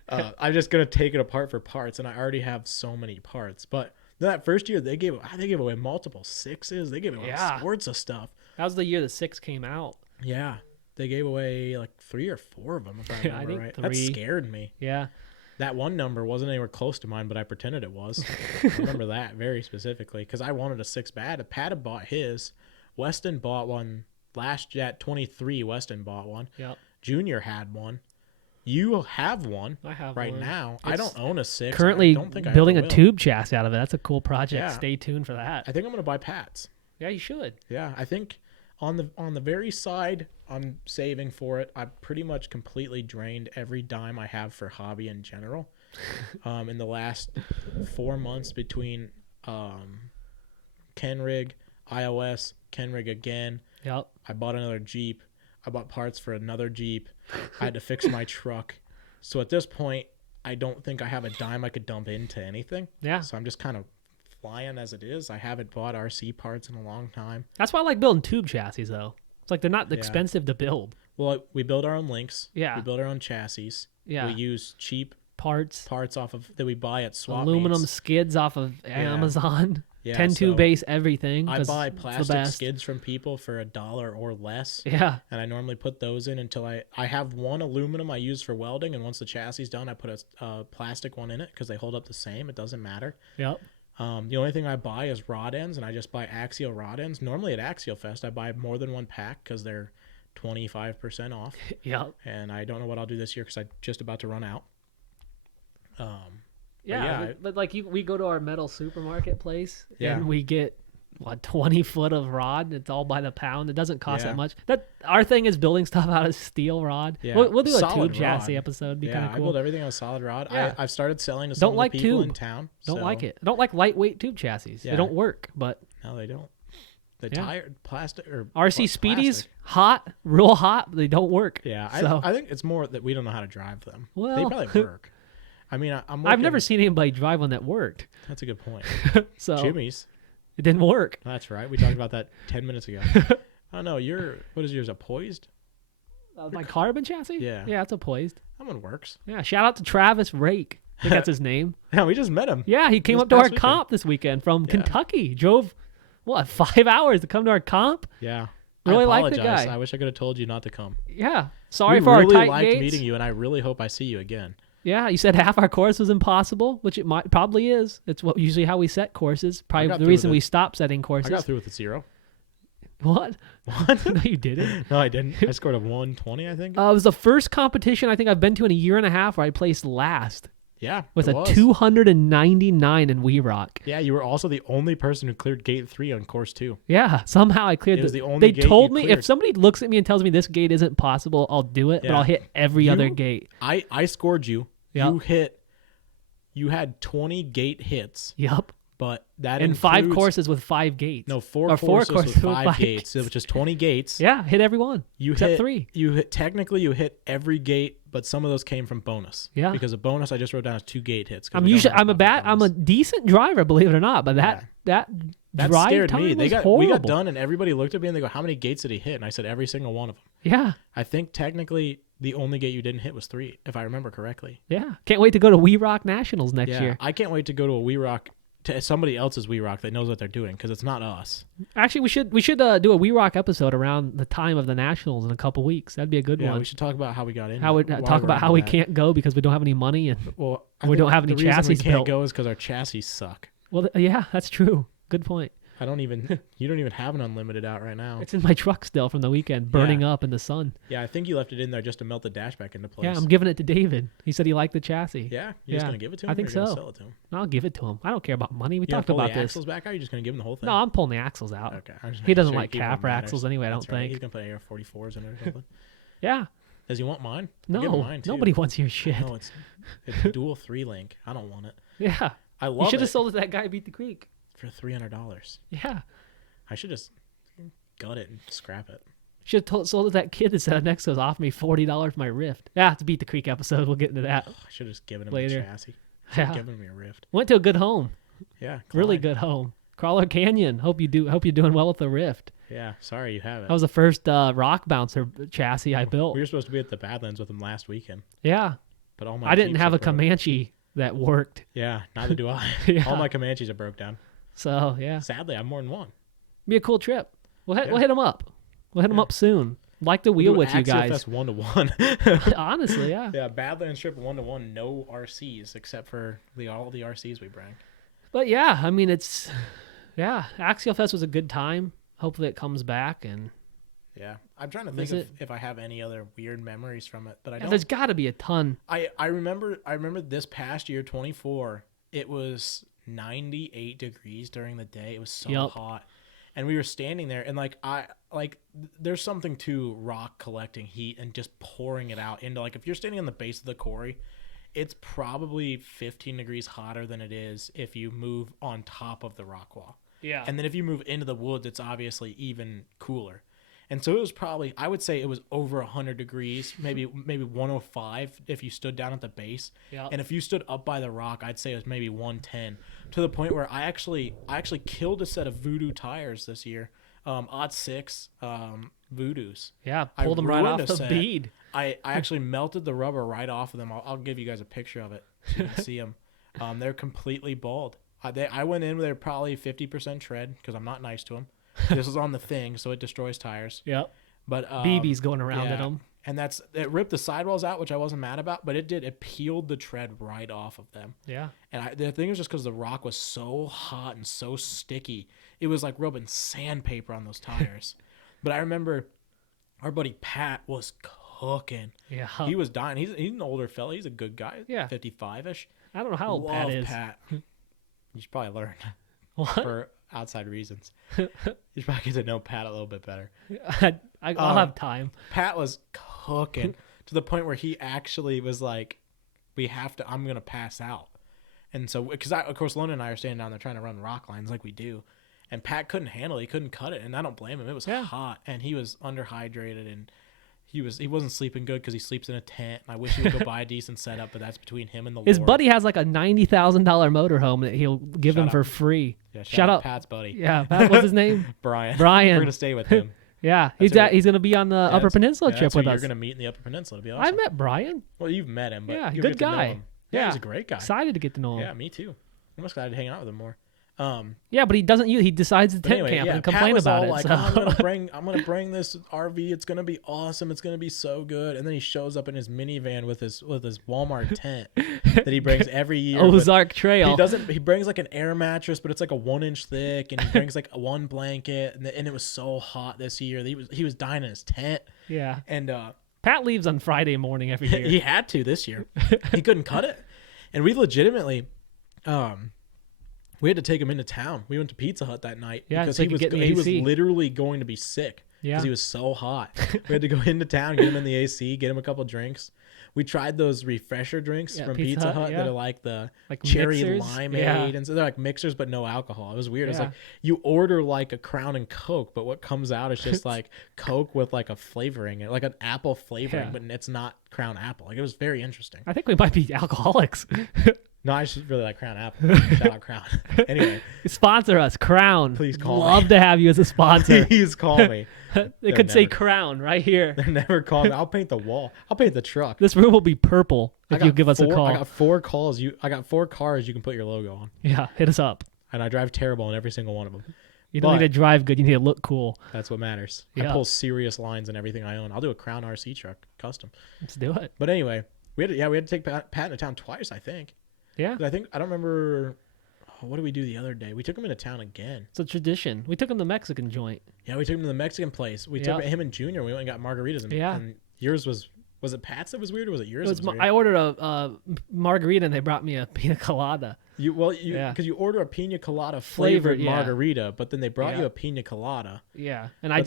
I'm just going to take it apart for parts. And I already have so many parts. But that first year, they gave away multiple 6s. They gave away all sorts of stuff. That was the year the 6 came out. Yeah. They gave away like 3 or 4 of them, if I remember right. 3. That scared me. Yeah. That one number wasn't anywhere close to mine, but I pretended it was. I remember that very specifically because I wanted a 6 bad. Pat had bought his. Weston bought one last year at 23. Weston bought one. Yep. Junior had one. You have one. I have right one. now. I don't own a 6. Currently I don't think building I a tube chassis out of it. That's a cool project. Yeah. Stay tuned for that. I think I'm going to buy Pat's. Yeah, you should. Yeah, I think on the very side, I'm saving for it. I've pretty much completely drained every dime I have for hobby in general. In the last 4 months between Kenrig, iOS, Kenrig again. Yep. I bought another Jeep. I bought parts for another Jeep. I had to fix my truck. So at this point, I don't think I have a dime I could dump into anything. Yeah. So I'm just kind of flying as it is. I haven't bought RC parts in a long time. That's why I like building tube chassis, though. It's like they're not expensive to build. Well, we build our own links. Yeah. We build our own chassis. Yeah. We use cheap parts off of that we buy at swap aluminum meets. Skids off of Amazon. Yeah, 10-2 base everything. I buy plastic skids from people for $1 or less. Yeah. And I normally put those in until I have one aluminum I use for welding, and once the chassis is done, I put a plastic one in it because they hold up the same. It doesn't matter. Yep. The only thing I buy is rod ends, and I just buy Axial rod ends. Normally at Axialfest, I buy more than one pack because they're 25% off. Yep. And I don't know what I'll do this year because I'm just about to run out. But like we go to our metal supermarket place and we get 20 foot of rod. It's all by the pound. It doesn't cost that much. Our thing is building stuff out of steel rod. Yeah. We'll do a solid tube chassis rod. episode. It'd be kind of cool. I build everything on solid rod. Yeah. I've started selling to some of the people in town. Don't like it. I don't like lightweight tube chassis. They don't work. But no, they don't. The tire plastic or RC Speedies hot, real hot. They don't work. Yeah, so. I think it's more that we don't know how to drive them. Well, they probably work. I mean, I've never seen anybody drive one that worked. That's a good point. So Jimmy's. It didn't work. That's right. We talked about that 10 minutes ago. Oh no, what is yours? A Poised? My carbon chassis? Yeah. Yeah, it's a Poised. That one works. Yeah. Shout out to Travis Rake. I think that's his name. Yeah, we just met him. Yeah, he came up to our comp this weekend from Kentucky. Drove 5 hours to come to our comp? Yeah. Really like the guy. I wish I could have told you not to come. Yeah. Sorry for our tight gates. We really liked gates. meeting you, and I really hope I see you again. Yeah, you said half our course was impossible, which it probably is. It's usually how we set courses. Probably the reason we stopped setting courses. I got through with a 0. What? What? No, you didn't. No, I didn't. I scored a 120, I think. It was the first competition I think I've been to in a year and a half where I placed last. Yeah, with a 299 in We Rock. Yeah, you were also the only person who cleared gate 3 on course 2. Yeah, somehow I cleared. It was the only gate told me cleared. If somebody looks at me and tells me this gate isn't possible, I'll do it, but I'll hit every other gate. I scored you. Yep. You had 20 gate hits. Yep. but that And 5 includes- courses with 5 gates. No, 4 Or courses with 5 5 gates, which is 20 gates. Yeah, hit every one. You except hit 3. Technically you hit every gate, but some of those came from bonus. Yeah. Because a bonus I just wrote down as 2 gate hits. 'Cause I'm a decent driver, believe it or not, but that drive scared time me. was horrible. We got done and everybody looked at me and they go, "How many gates did he hit?" And I said every single one of them. Yeah. I think technically the only gate you didn't hit was 3, if I remember correctly. Yeah. Can't wait to go to We Rock Nationals next year. I can't wait to go to a We Rock, to somebody else's We Rock that knows what they're doing, because it's not us. Actually, we should do a We Rock episode around the time of the Nationals in a couple weeks. That'd be a good Yeah, one. we should talk about how we got in. Talk about how we can't go because we don't have any money and we don't have any the reason chassis we can't built. go is because our chassis suck. Well, yeah, that's true. Good point. You don't even have an unlimited out right now. It's in my truck still from the weekend, burning up in the sun. Yeah, I think you left it in there just to melt the dash back into place. Yeah, I'm giving it to David. He said he liked the chassis. Yeah, you're just gonna give it to him. I think or you're so. gonna sell it to him? I'll give it to him. I don't care about money. We You talked pull about the this. axles back out. Or you're just gonna give him the whole thing. No, I'm pulling the axles out. Okay. He doesn't like cap axles anyway. I don't That's right. think. He's gonna put AR 44s in it or something. Yeah. Does he want mine? I'll give him No, mine too. nobody wants your shit. No, it's dual 3-link. I don't want it. Yeah. I You love should have it sold it to that guy at Beat the Creek. for $300. Yeah. I should just gut it and scrap it. Should have sold it to that kid that sat next to us, offered me $40 for my Rift. Yeah, it's a Beat the Creek episode. We'll get into that. I should have just given him Later. the chassis. Should have Yeah. given him your Rift. Went to a good home. Yeah. Really Klein. good home. Crawler Canyon. Hope you're doing well with the Rift. Yeah. Sorry you have it. That was the first rock bouncer chassis I built. We were supposed to be at the Badlands with him last weekend, Yeah. but all my I didn't Jeeps have are a broke. Comanche that worked. Yeah, neither do I. Yeah. All my Comanches are broke down. So, yeah. Sadly, I'm more than one. Be a cool trip. We'll Yeah. hit them up. We'll hit them up soon. Like to wheel with you guys. Axialfest 1-to-1. Honestly, yeah. Yeah, Badlands trip 1-to-1. No RCs except for all the RCs we bring. But yeah, I mean, Axial Fest was a good time. Hopefully it comes back. And Yeah, I'm trying to think if I have any other weird memories from it, but I don't. there's got to be a ton. I remember this past year, 24. It was 98 degrees during the day. It was so hot, and we were standing there, and there's something to rock collecting heat and just pouring it out into, like, if you're standing on the base of the quarry, it's probably 15 degrees hotter than it is if you move on top of the rock wall. Yeah. And then if you move into the woods, it's obviously even cooler. And so it was probably, I would say it was over 100 degrees, maybe 105 if you stood down at the base. Yep. And if you stood up by the rock, I'd say it was maybe 110, to the point where I actually killed a set of Voodoo tires this year, Odd 6 Voodoos. Yeah, pulled them right off ruined a the set. bead. I actually melted the rubber right off of them. I'll give you guys a picture of it so you can see them. They're completely bald. I went in with they're probably 50% tread because I'm not nice to them. This is on the thing, so it destroys tires. Yep. But BB's going around in them. And it ripped the sidewalls out, which I wasn't mad about, but it peeled the tread right off of them. Yeah. And the thing was just because the rock was so hot and so sticky, it was like rubbing sandpaper on those tires. But I remember our buddy Pat was cooking. Yeah. He was dying. He's an older fella. He's a good guy. Yeah. 55-ish. I don't know how old Pat is. Pat. You should probably learn What? for outside reasons. You should probably get to know Pat a little bit better. I'll have time. Pat was cooking to the point where he actually was like, I'm going to pass out. And so, because of course, London and I are standing down there trying to run rock lines like we do. And Pat couldn't handle it. He couldn't cut it. And I don't blame him. It was hot. And he was underhydrated. And he wasn't sleeping good because he sleeps in a tent. And I wish he would go buy a decent setup, but that's between him and the His Lord. buddy has like a $90,000 motorhome that he'll give him for free. Yeah, Shout out Pat's buddy. Yeah, Pat, what's his name? Brian. Brian. We're going to stay with him. Yeah, he's going to be on the Upper Peninsula trip with You're us. going to meet in the Upper Peninsula. It'll be awesome. I met Brian. Well, you've met him, but Yeah, you'll good get to know guy. him. Yeah, he's a great guy. Excited to get to know him. Yeah, me too. I'm excited to hang out with him more. Yeah, but he doesn't. He decides to tent camp and complain about it. Like, so. I'm gonna bring this RV. It's gonna be awesome. It's gonna be so good. And then he shows up in his minivan with his Walmart tent that he brings every year. Ozark Trail. He brings like an air mattress, but it's like a 1-inch thick, and he brings like one blanket. And it was so hot this year. He was dying in his tent. Yeah. And Pat leaves on Friday morning every year. He had to this year. He couldn't cut it, and we legitimately. We had to take him into town. We went to Pizza Hut that night because so he was literally going to be sick because he was so hot. We had to go into town, get him in the AC, get him a couple drinks. We tried those refresher drinks from Pizza Hut that are like the like cherry mixers. limeade, and so they're like mixers but no alcohol. It was weird. It's Yeah. like you order like a Crown and Coke, but what comes out is just like Coke with like a flavoring, like an apple flavoring, but it's not Crown Apple. Like it was very interesting. I think we might be alcoholics. No, I just really like Crown Apple. Shout out Crown. Anyway, sponsor us, Crown. Please call me. Love to have you as a sponsor. Please call me. It could say Crown right here. They're never calling me. I'll paint the wall. I'll paint the truck. This room will be purple if you give us a call. I got 4 calls. I got 4 cars you can put your logo on. Yeah, hit us up. And I drive terrible in every single one of them. You don't need to drive good. You need to look cool. That's what matters. Yeah. I pull serious lines in everything I own. I'll do a Crown RC truck custom. Let's do it. But anyway, we had to take Pat into town twice, I think. Yeah. I don't remember. What did we do the other day? We took him into town again. It's a tradition. We took him to the Mexican joint. Yeah, we took him to the Mexican place. We took him and Junior. We went and got margaritas. And yours was it Pat's that was weird, or was it yours? That was weird? I ordered a margarita and they brought me a pina colada. Because you order a pina colada flavored margarita, but then they brought you a pina colada. Yeah, and I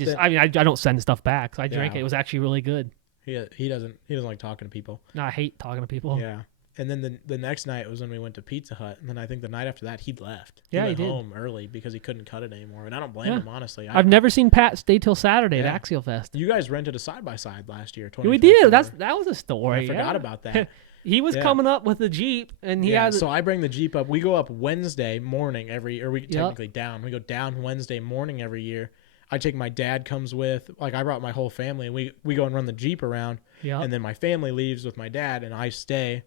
don't send stuff back, so I drank it. It was actually really good. He doesn't like talking to people. No, I hate talking to people. Yeah. And then the next night was when we went to Pizza Hut, and then I think the night after that he left. He went did. home early because he couldn't cut it anymore, and I don't blame him, honestly. I've never seen Pat stay till Saturday at Axialfest. You guys rented a side-by-side last year. We did. That was a story. I forgot about that. He was coming up with the Jeep, and he had. So I bring the Jeep up. We go up Wednesday morning technically down. We go down Wednesday morning every year. I take my dad comes with, like I brought my whole family, and we go and run the Jeep around. Yeah. And then my family leaves with my dad, and I stay.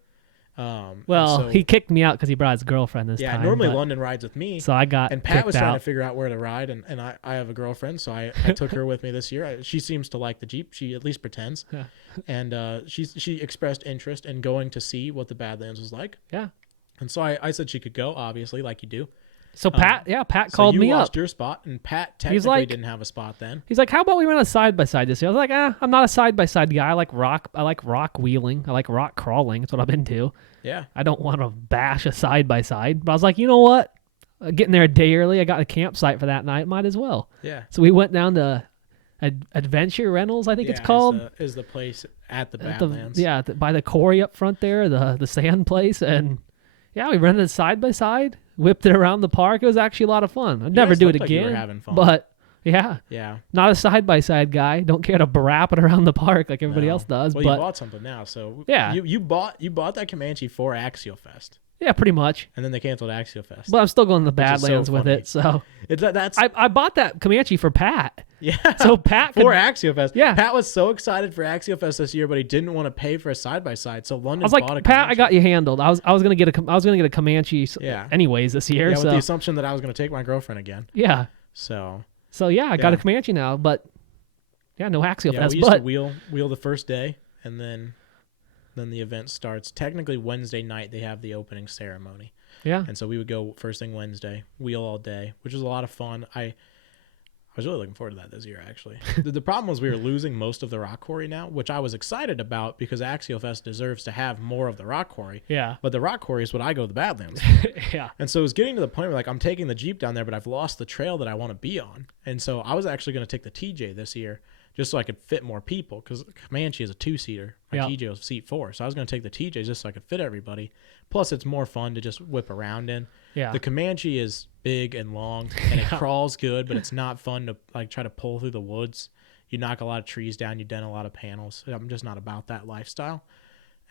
He kicked me out because he brought his girlfriend this time. Yeah, normally London rides with me. So I got and Pat was trying out. to figure out where to ride, and I have a girlfriend, so I took her with me this year. She seems to like the Jeep. She at least pretends. Yeah. And she expressed interest in going to see what the Badlands was like. Yeah. And so I said she could go, obviously, like you do. So Pat called me up. You lost your spot, and Pat technically didn't have a spot then. He's like, "How about we run a side by side this year?" I was like, I'm not a side by side guy. I like rock wheeling. I like rock crawling. That's what I'm into. Yeah. I don't want to bash a side by side. But I was like, you know what? Getting there a day early, I got a campsite for that night. Might as well. Yeah. So we went down to Adventure Rentals, I think it's called. Is the place at the Badlands. By the quarry up front there, the sand place, and we rented a side by side. Whipped it around the park. It was actually a lot of fun. I'd never do it again. You were having fun. But yeah, not a side by side guy. Don't care to brap it around the park like everybody else does. Well, but you bought something now, so you bought that Comanche for Axialfest. Yeah, pretty much. And then they canceled Axialfest. But I'm still going to the Badlands with it. So I bought that Comanche for Pat. Yeah. So Pat for Axialfest. Yeah. Pat was so excited for Axialfest this year, but he didn't want to pay for a side by side. So London bought a Comanche. Pat, I got you handled. I was gonna get a Comanche. Anyways, this year. Yeah, with the assumption that I was gonna take my girlfriend again. Yeah. So I got a Comanche now, but no Axialfest. Yeah, we used to wheel the first day, and then the event starts. Technically Wednesday night they have the opening ceremony. Yeah. And so we would go first thing Wednesday, wheel all day, which was a lot of fun. I was really looking forward to that this year, actually. The problem was we were losing most of the rock quarry now, which I was excited about because Axialfest deserves to have more of the rock quarry. Yeah. But the rock quarry is what I go to the Badlands. Yeah. And so it was getting to the point where I'm taking the Jeep down there, but I've lost the trail that I want to be on. And so I was actually going to take the TJ this year just so I could fit more people because Comanche is a 2-seater. My TJ was seat 4. So I was going to take the TJ just so I could fit everybody. Plus, it's more fun to just whip around in. Yeah. The Comanche is big and long, and it crawls good, but it's not fun to try to pull through the woods. You knock a lot of trees down, you dent a lot of panels. I'm just not about that lifestyle.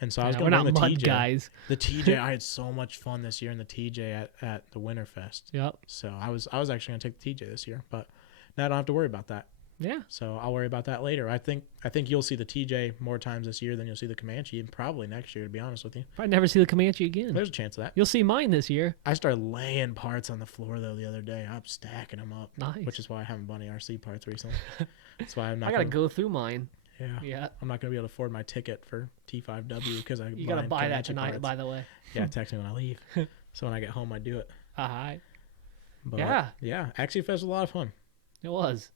And so I was going to bring the TJ. Guys. The TJ, I had so much fun this year in the TJ at the Winterfest. Yep. So I was actually going to take the TJ this year, but now I don't have to worry about that. Yeah. So I'll worry about that later. I think you'll see the TJ more times this year than you'll see the Comanche, and probably next year, to be honest with you. Probably never see the Comanche again. There's a chance of that. You'll see mine this year. I started laying parts on the floor, though, the other day. I'm stacking them up. Nice. Which is why I haven't bought any RC parts recently. That's why I'm not I got to go through mine. Yeah. I'm not going to be able to afford my ticket for T5W because You got to buy that tonight, parts. by the way. Yeah, text me when I leave. So when I get home, I do it. Hi. But yeah. Axialfest was a lot of fun. It was.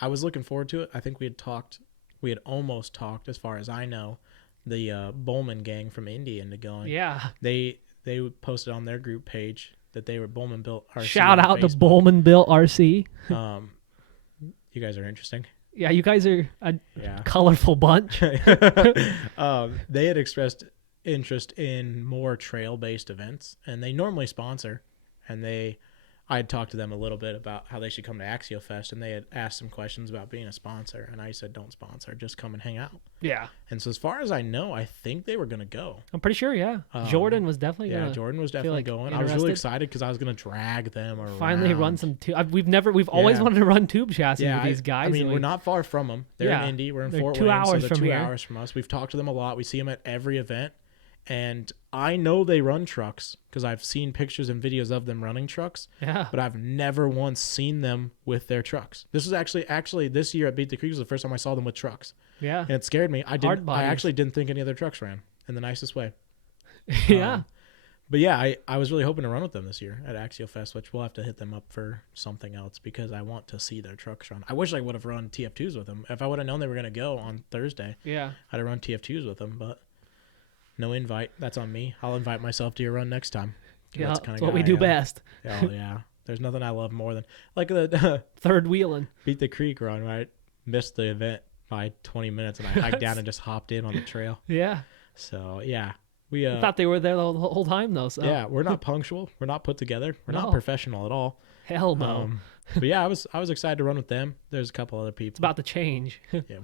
I was looking forward to it. I think we had almost talked, as far as I know, the Bowman gang from Indy into going. Yeah. They posted on their group page that they were Bowman Built RC. Shout out to Bowman Built RC. You guys are interesting. Yeah, you guys are a Yeah. colorful bunch. They had expressed interest in more trail-based events, and they normally sponsor. And I had talked to them a little bit about how they should come to Axialfest, and they had asked some questions about being a sponsor, and I said, don't sponsor, just come and hang out. Yeah. And so as far as I know, I think they were going to go. I'm pretty sure, yeah. Jordan was definitely Yeah, gonna Jordan was definitely going. I was really excited because I was going to drag them around. Finally run some we've always wanted to run tube chassis with these guys. I mean, we're not far from them. They're in Indy. We're in Fort Wayne. 2 hours so they're from 2 here. hours from us. We've talked to them a lot. We see them at every event. And I know they run trucks because I've seen pictures and videos of them running trucks. Yeah. But I've never once seen them with their trucks. This is actually this year at Beat the Creek was the first time I saw them with trucks. Yeah. And it scared me. I actually didn't think any other trucks ran in the nicest way. Yeah. But yeah, I was really hoping to run with them this year at Axialfest, which we'll have to hit them up for something else because I want to see their trucks run. I wish I would have run TF2s with them. If I would have known they were going to go on Thursday, Yeah. I'd have run TF2s with them, but no invite. That's on me. I'll invite myself to your run next time. Yeah, That's that's what we do best. Oh, yeah. There's nothing I love more than, like the Third wheeling. Beat the Creek run, right? Missed the event by 20 minutes, and I hiked down and just hopped in on the trail. Yeah. So, yeah. We I thought they were there the whole time, though. So. Yeah, we're not punctual. We're not put together. We're not professional at all. Hell no. But yeah, I was excited to run with them. There's a couple other people. It's about to change. Yeah,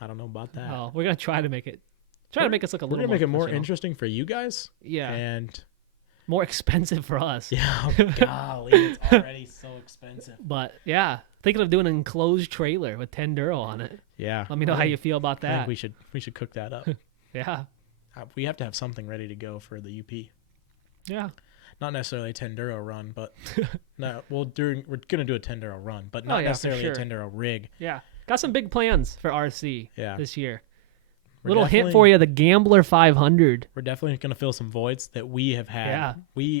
I don't know about that. Oh, we're gonna try to make it. Try to make us look a little. We're gonna make it more professional. interesting for you guys. Yeah. And more expensive for us. yeah, oh, golly, it's already so expensive. But yeah, thinking of doing an enclosed trailer with 10 Duro on it. Yeah. Let me know how you feel about I that. think we should cook that up. Yeah. We have to have something ready to go for the UP. Yeah. Not necessarily a 10 Duro run, but no, we're gonna do a 10 Duro run, but not for necessarily sure. a 10 Duro rig. Yeah. Got some big plans for RC this year. We're Little hint for you, the Gambler 500. We're definitely going to fill some voids that we have had. Yeah.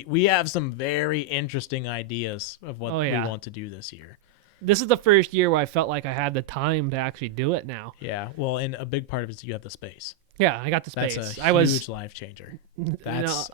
We have some very interesting ideas of what we want to do this year. This is the first year where I felt like I had the time to actually do it now. Yeah. Well, and a big part of it is you have the space. Yeah, I got the space. That's a I was huge life changer. That's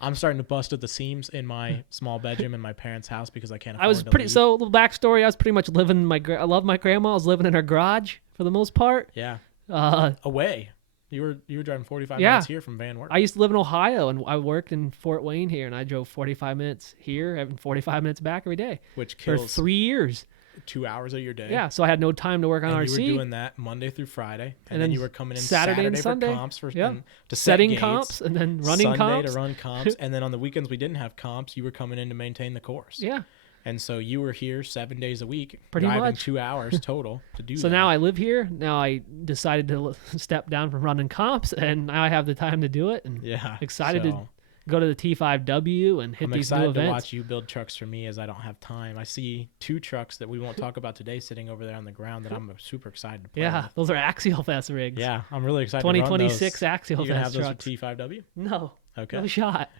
I'm starting to bust at the seams in my small bedroom in my parents' house because I can't afford I was to pretty leave. so little backstory. I was pretty much living in I love my grandma. I was living in her garage for the most part. Yeah. Uh, Away. You were driving 45 Yeah. minutes here from Van Wert. I used to live in Ohio, and I worked in Fort Wayne here, and I drove 45 minutes here and 45 minutes back every day Which for kills 3 years. 2 hours of your day. Yeah, so I had no time to work on And RC. you were doing that Monday through Friday, and then you were coming in Saturday and Sunday for comps to set setting gates, comps and then running Sunday comps. to run comps, and then on the weekends we didn't have comps. You were coming in to maintain the course. Yeah, And so you were here 7 days a week, Pretty driving much. 2 hours total to do so that. now I live here. Now I decided to step down from running comps, and now I have the time to do it. And yeah, excited to so go to the T5W and hit I'm these new excited to events. watch you build trucks for me as I don't have time. I see 2 trucks that we won't talk about today sitting over there on the ground that I'm super excited to play Yeah, with. those are Axialfest rigs. Yeah, I'm really excited. 2026 to run those. You gonna have Axialfest those trucks. with T5W? No, Okay. no shot.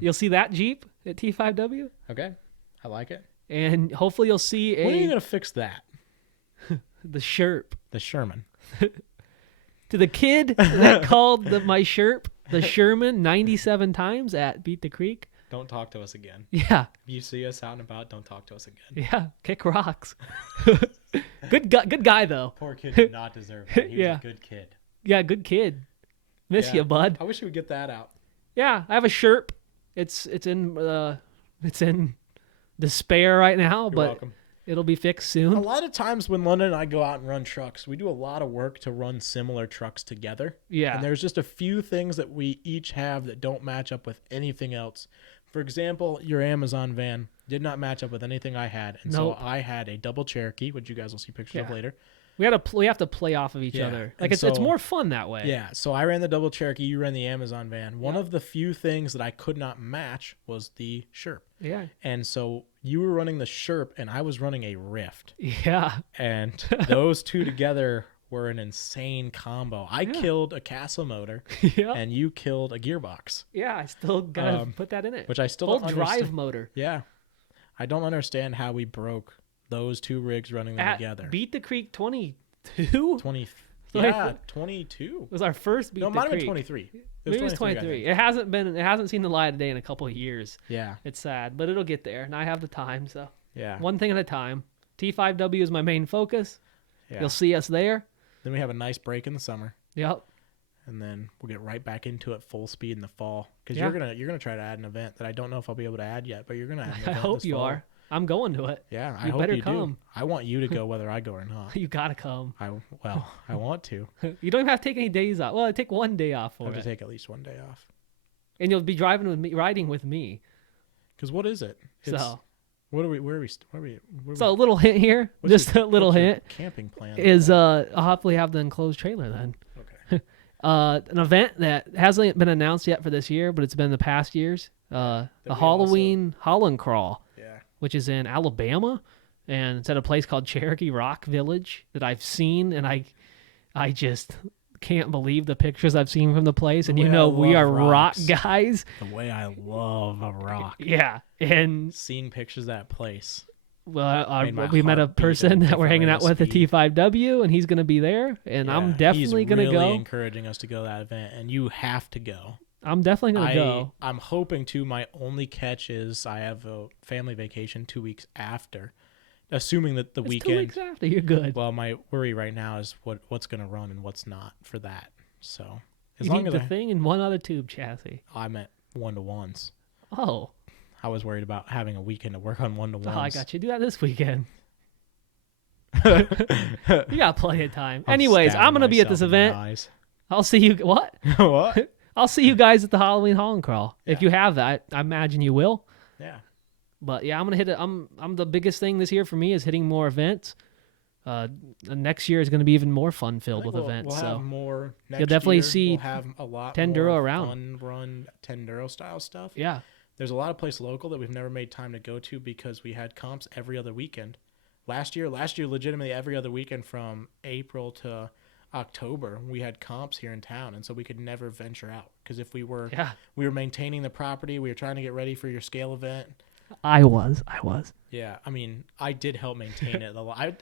You'll see that Jeep at T5W, Okay, I like it. and hopefully you'll see When are you gonna fix that? the Sherp. The Sherman. To the kid that called my Sherp the Sherman 97 times at Beat the Creek. Don't talk to us again. Yeah, If you see us out and about, don't talk to us again. yeah, kick rocks. Good guy though. Poor kid did not deserve that. He was Yeah. a good kid. Yeah, good kid. Miss Yeah. you, bud. I wish we would get that out. Yeah, I have a Sherp. It's in despair right now, You're but welcome. it'll be fixed A soon. lot of times when London and I go out and run trucks, we do a lot of work to run similar trucks together. Yeah. And there's just a few things that we each have that don't match up with anything else. For example, your Amazon van did not match up with anything I had. And Nope. so I had a double Cherokee, which you guys will see pictures of Yeah. later. We have to play off of each Yeah, other. and Like it's so- more fun that way. Yeah, so I ran the double Cherokee, you ran the Amazon van. One Yeah. of the few things that I could not match was the Sherp. Yeah. And so you were running the Sherp and I was running a Rift. Yeah. And those two together were an insane combo. I killed a Castle motor Yeah. and you killed a gearbox, Yeah, I still gotta put that in it. which I still Full don't drive understand. motor. Yeah. I don't understand how we broke those two rigs running them At together. Beat the Creek 22 20 Like- Yeah, 22. was our first Beat No, it the might have been Creek. 23. Maybe it was 23, I 23. think. It hasn't seen the light of day in a couple of years. Yeah. It's sad, but it'll get there. And I have the time, so Yeah. one thing at a time. T5W is my main focus. Yeah. You'll see us there. Then we have a nice break in the summer. Yep. And then we'll get right back into it full speed in the fall. Because Yeah. you're gonna try to add an event that I don't know if I'll be able to add yet, but you're gonna add an I event hope this you fall. are. I'm going to it. Yeah, I You hope better you come. do. I want you to go whether I go or not. You gotta come. I want to. You don't even have to take any days off. Well, I take one day off I for have it, to take at least one day off. and you'll be riding with me. Because what is it? So, Where are we? so a little hint here, what's just your- a little what's your hint camping plan is I'll hopefully have the enclosed trailer then. Okay. An event that hasn't been announced yet for this year, but it's been the past years. The we Halloween Holland Crawl, Yeah. which is in Alabama, and it's at a place called Cherokee Rock Village that I've seen, and I just can't believe the pictures I've seen from the place. And The you way know I we love are rocks. rock guys. The way I love a rock. Yeah, and Seeing pictures of that place. well, Made my we met a heart beat person at a that we're hanging out with different at rate of T5W, and he's going to be there, and I'm Yeah, definitely he's going to really go. encouraging us to go to that event, and you have to go. I'm definitely going to go. I'm hoping to. My only catch is I have a family vacation 2 weeks after, assuming that the It's weekend. 2 weeks after, you're good. Well, my worry right now is what's going to run and what's not for that. So as You long need as the thing and one other tube chassis. I meant 1-to-1s. Oh, I was worried about having a weekend to work on 1-to-1s. I got you. Do that this weekend. You got plenty of time. Anyways, I'm going to be at this event. I'll see you. What? What? I'll see you guys at the Halloween Holland Crawl. If Yeah. you have that, I imagine you will. Yeah. But yeah, I'm gonna hit it. I'm the biggest thing this year for me is hitting more events. Next year is going to be even more fun filled with events. We'll so have more. Next you'll definitely year, see we'll have a lot Tenduro more around. fun run Tenduro style stuff. yeah, There's a lot of places local that we've never made time to go to because we had comps every other weekend. Last year, legitimately every other weekend from April to October, we had comps here in town, and so we could never venture out because if we were maintaining the property, we were trying to get ready for your scale event. I was. Yeah, I mean, I did help maintain it.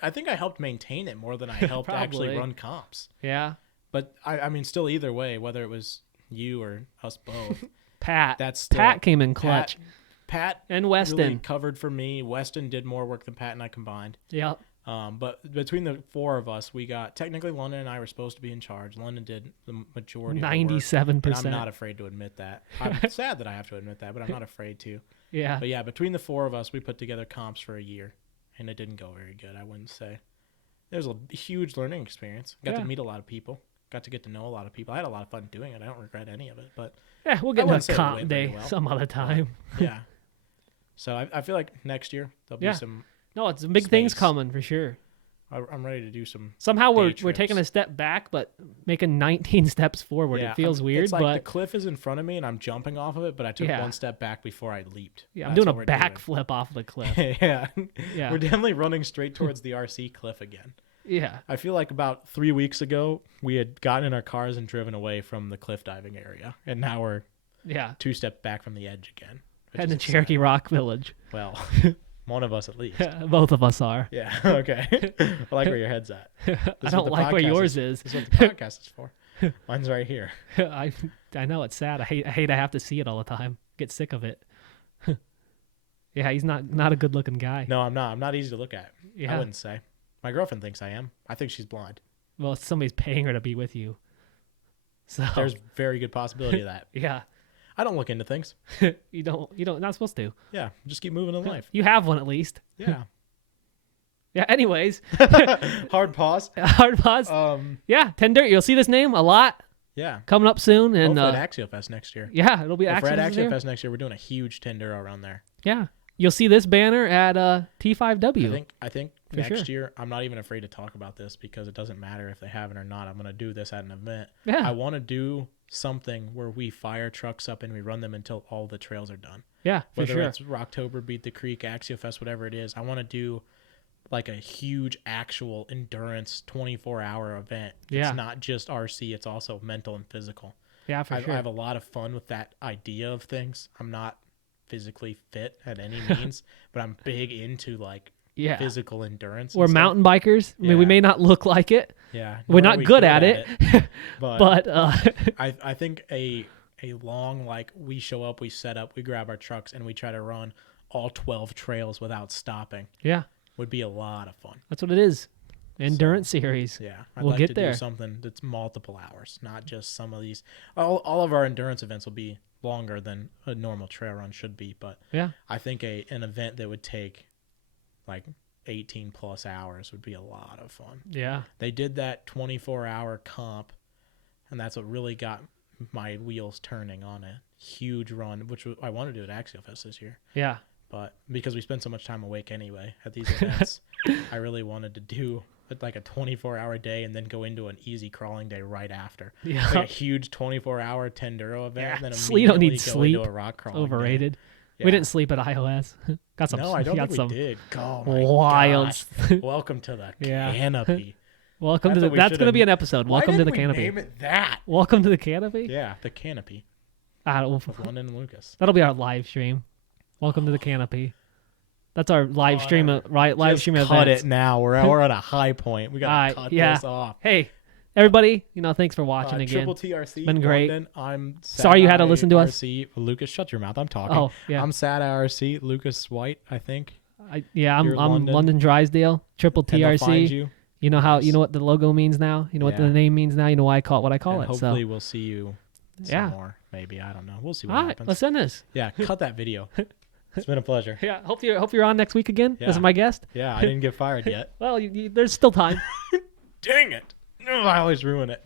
I think I helped maintain it more than I helped actually Probably. run comps. Yeah, But I mean, still either way, whether it was you or us both, Pat. that's still, Pat came in clutch. Pat And Weston. really covered for me. Weston did more work than Pat and I combined. Yeah. But between the four of us, we got technically London and I were supposed to be in charge. London did the majority. 97%. And I'm not afraid to admit that. I'm sad that I have to admit that, but I'm not afraid to. Yeah. But yeah, between the four of us, we put together comps for a year, and it didn't go very good. I wouldn't say. It was a huge learning experience. Got to meet a lot of people. Got to get to know a lot of people. I had a lot of fun doing it. I don't regret any of it. But Yeah, we'll get wouldn't a say it comp went day very well. some other time. yeah. So I feel like next year there'll be Yeah. some. No, it's big things Space. coming for sure. I'm ready to do some. Somehow we're day taking a trips. step back, but making 19 steps forward. Yeah, It feels weird, it's like the but cliff is in front of me and I'm jumping off of it, but I took Yeah. one step back before I leaped. yeah, I'm That's doing a what we're backflip off the cliff. yeah. Yeah. We're definitely running straight towards the RC cliff again. Yeah. I feel like about 3 weeks ago, we had gotten in our cars and driven away from the cliff diving area. And now we're Yeah. 2 steps back from the edge again. which Heading is to Cherokee exciting. Rock Village. Well, one of us at least. Both of us are. Yeah, okay. I like where your head's at. This I is what don't the like where podcast yours is. This is what the podcast is for. Mine's right here. I know it's sad. I hate I have to see it all the time. Get sick of it. Yeah, he's not a good looking guy. No, I'm not. I'm not easy to look at. Yeah. I wouldn't say. My girlfriend thinks I am. I think she's blind. Well, somebody's paying her to be with you. So There's very good possibility of that. yeah. I don't look into things. you don't not supposed to. Yeah, just keep moving in life. You have one at least. Yeah. Yeah, anyways. Hard pause. Hard pause. Yeah, Tender, you'll see this name a lot Yeah. coming up soon. And Hopefully at Axialfest next year. yeah, it'll be If we're at Axialfest here. Axialfest next year, we're doing a huge Tenduro around there. Yeah. You'll see this banner at T5W. I think For next sure. year, I'm not even afraid to talk about this because it doesn't matter if they have it or not. I'm going to do this at an event. Yeah. I want to do something where we fire trucks up and we run them until all the trails are done. Yeah, for Whether sure. it's Rocktober, Beat the Creek, Axialfest, whatever it is, I want to do like a huge actual endurance 24-hour event. Yeah. It's not just RC, it's also mental and physical. Yeah, for I sure. have a lot of fun with that idea of things. I'm not physically fit at any means, but I'm big into like yeah. physical endurance. We're and stuff. mountain bikers. I mean, we Yeah. may not look like it. Yeah, We're nor are not we good at it. but But I think a long, like, we show up, we set up, we grab our trucks, and we try to run all 12 trails without stopping. yeah. would be a lot of fun. That's what it is. Endurance series. Yeah, I'd we'll like get to there. do something that's multiple hours, not just some of these. All of our endurance events will be longer than a normal trail run should be, but Yeah. I think an event that would take like 18 plus hours would be a lot of fun. Yeah. They did that 24-hour comp, and that's what really got my wheels turning on a huge run, which I want to do at Axialfest this year. Yeah. But because we spend so much time awake anyway at these events, I really wanted to do like a 24-hour day and then go into an easy crawling day right after. Yeah. Like a huge 24-hour Tenduro event, Yeah. and then You don't need immediately go sleep. into a rock crawling Overrated. day. We Yeah. didn't sleep at iOS. Got some. No, I don't got think some we did. Oh my wild. gosh. Welcome to the Yeah. canopy. Welcome to That's the. what we That's should've- going to be an episode. Why Welcome to didn't the we canopy. name it that? Welcome to the canopy. Yeah, the canopy With London and Lucas. that'll be our live stream. Welcome to the canopy. That's our live stream. Whatever. Right, live Just stream cut events. it now. We're at a high point. We gotta cut yeah. this off. Hey, everybody. Thanks for watching again. Triple TRC. Been great. London. I'm Sorry you had to listen to us. RC. Lucas, shut your mouth. I'm talking. Oh yeah. I'm sad RC. Lucas White, I think. I'm you're London. London. Drysdale. Triple And they'll find TRC. you. You know how Nice. you know what the logo means now. You know what the Yeah. name means now. You know why I call it what I call And it. hopefully So we'll see you some Yeah. more. Maybe. I don't know. We'll see what all right, happens. let's end this. Yeah, cut that video. It's been a pleasure. Yeah, hope you're on next week again Yeah. as my guest. Yeah, I didn't get fired yet. Well, there's still time. Dang it. I always ruin it.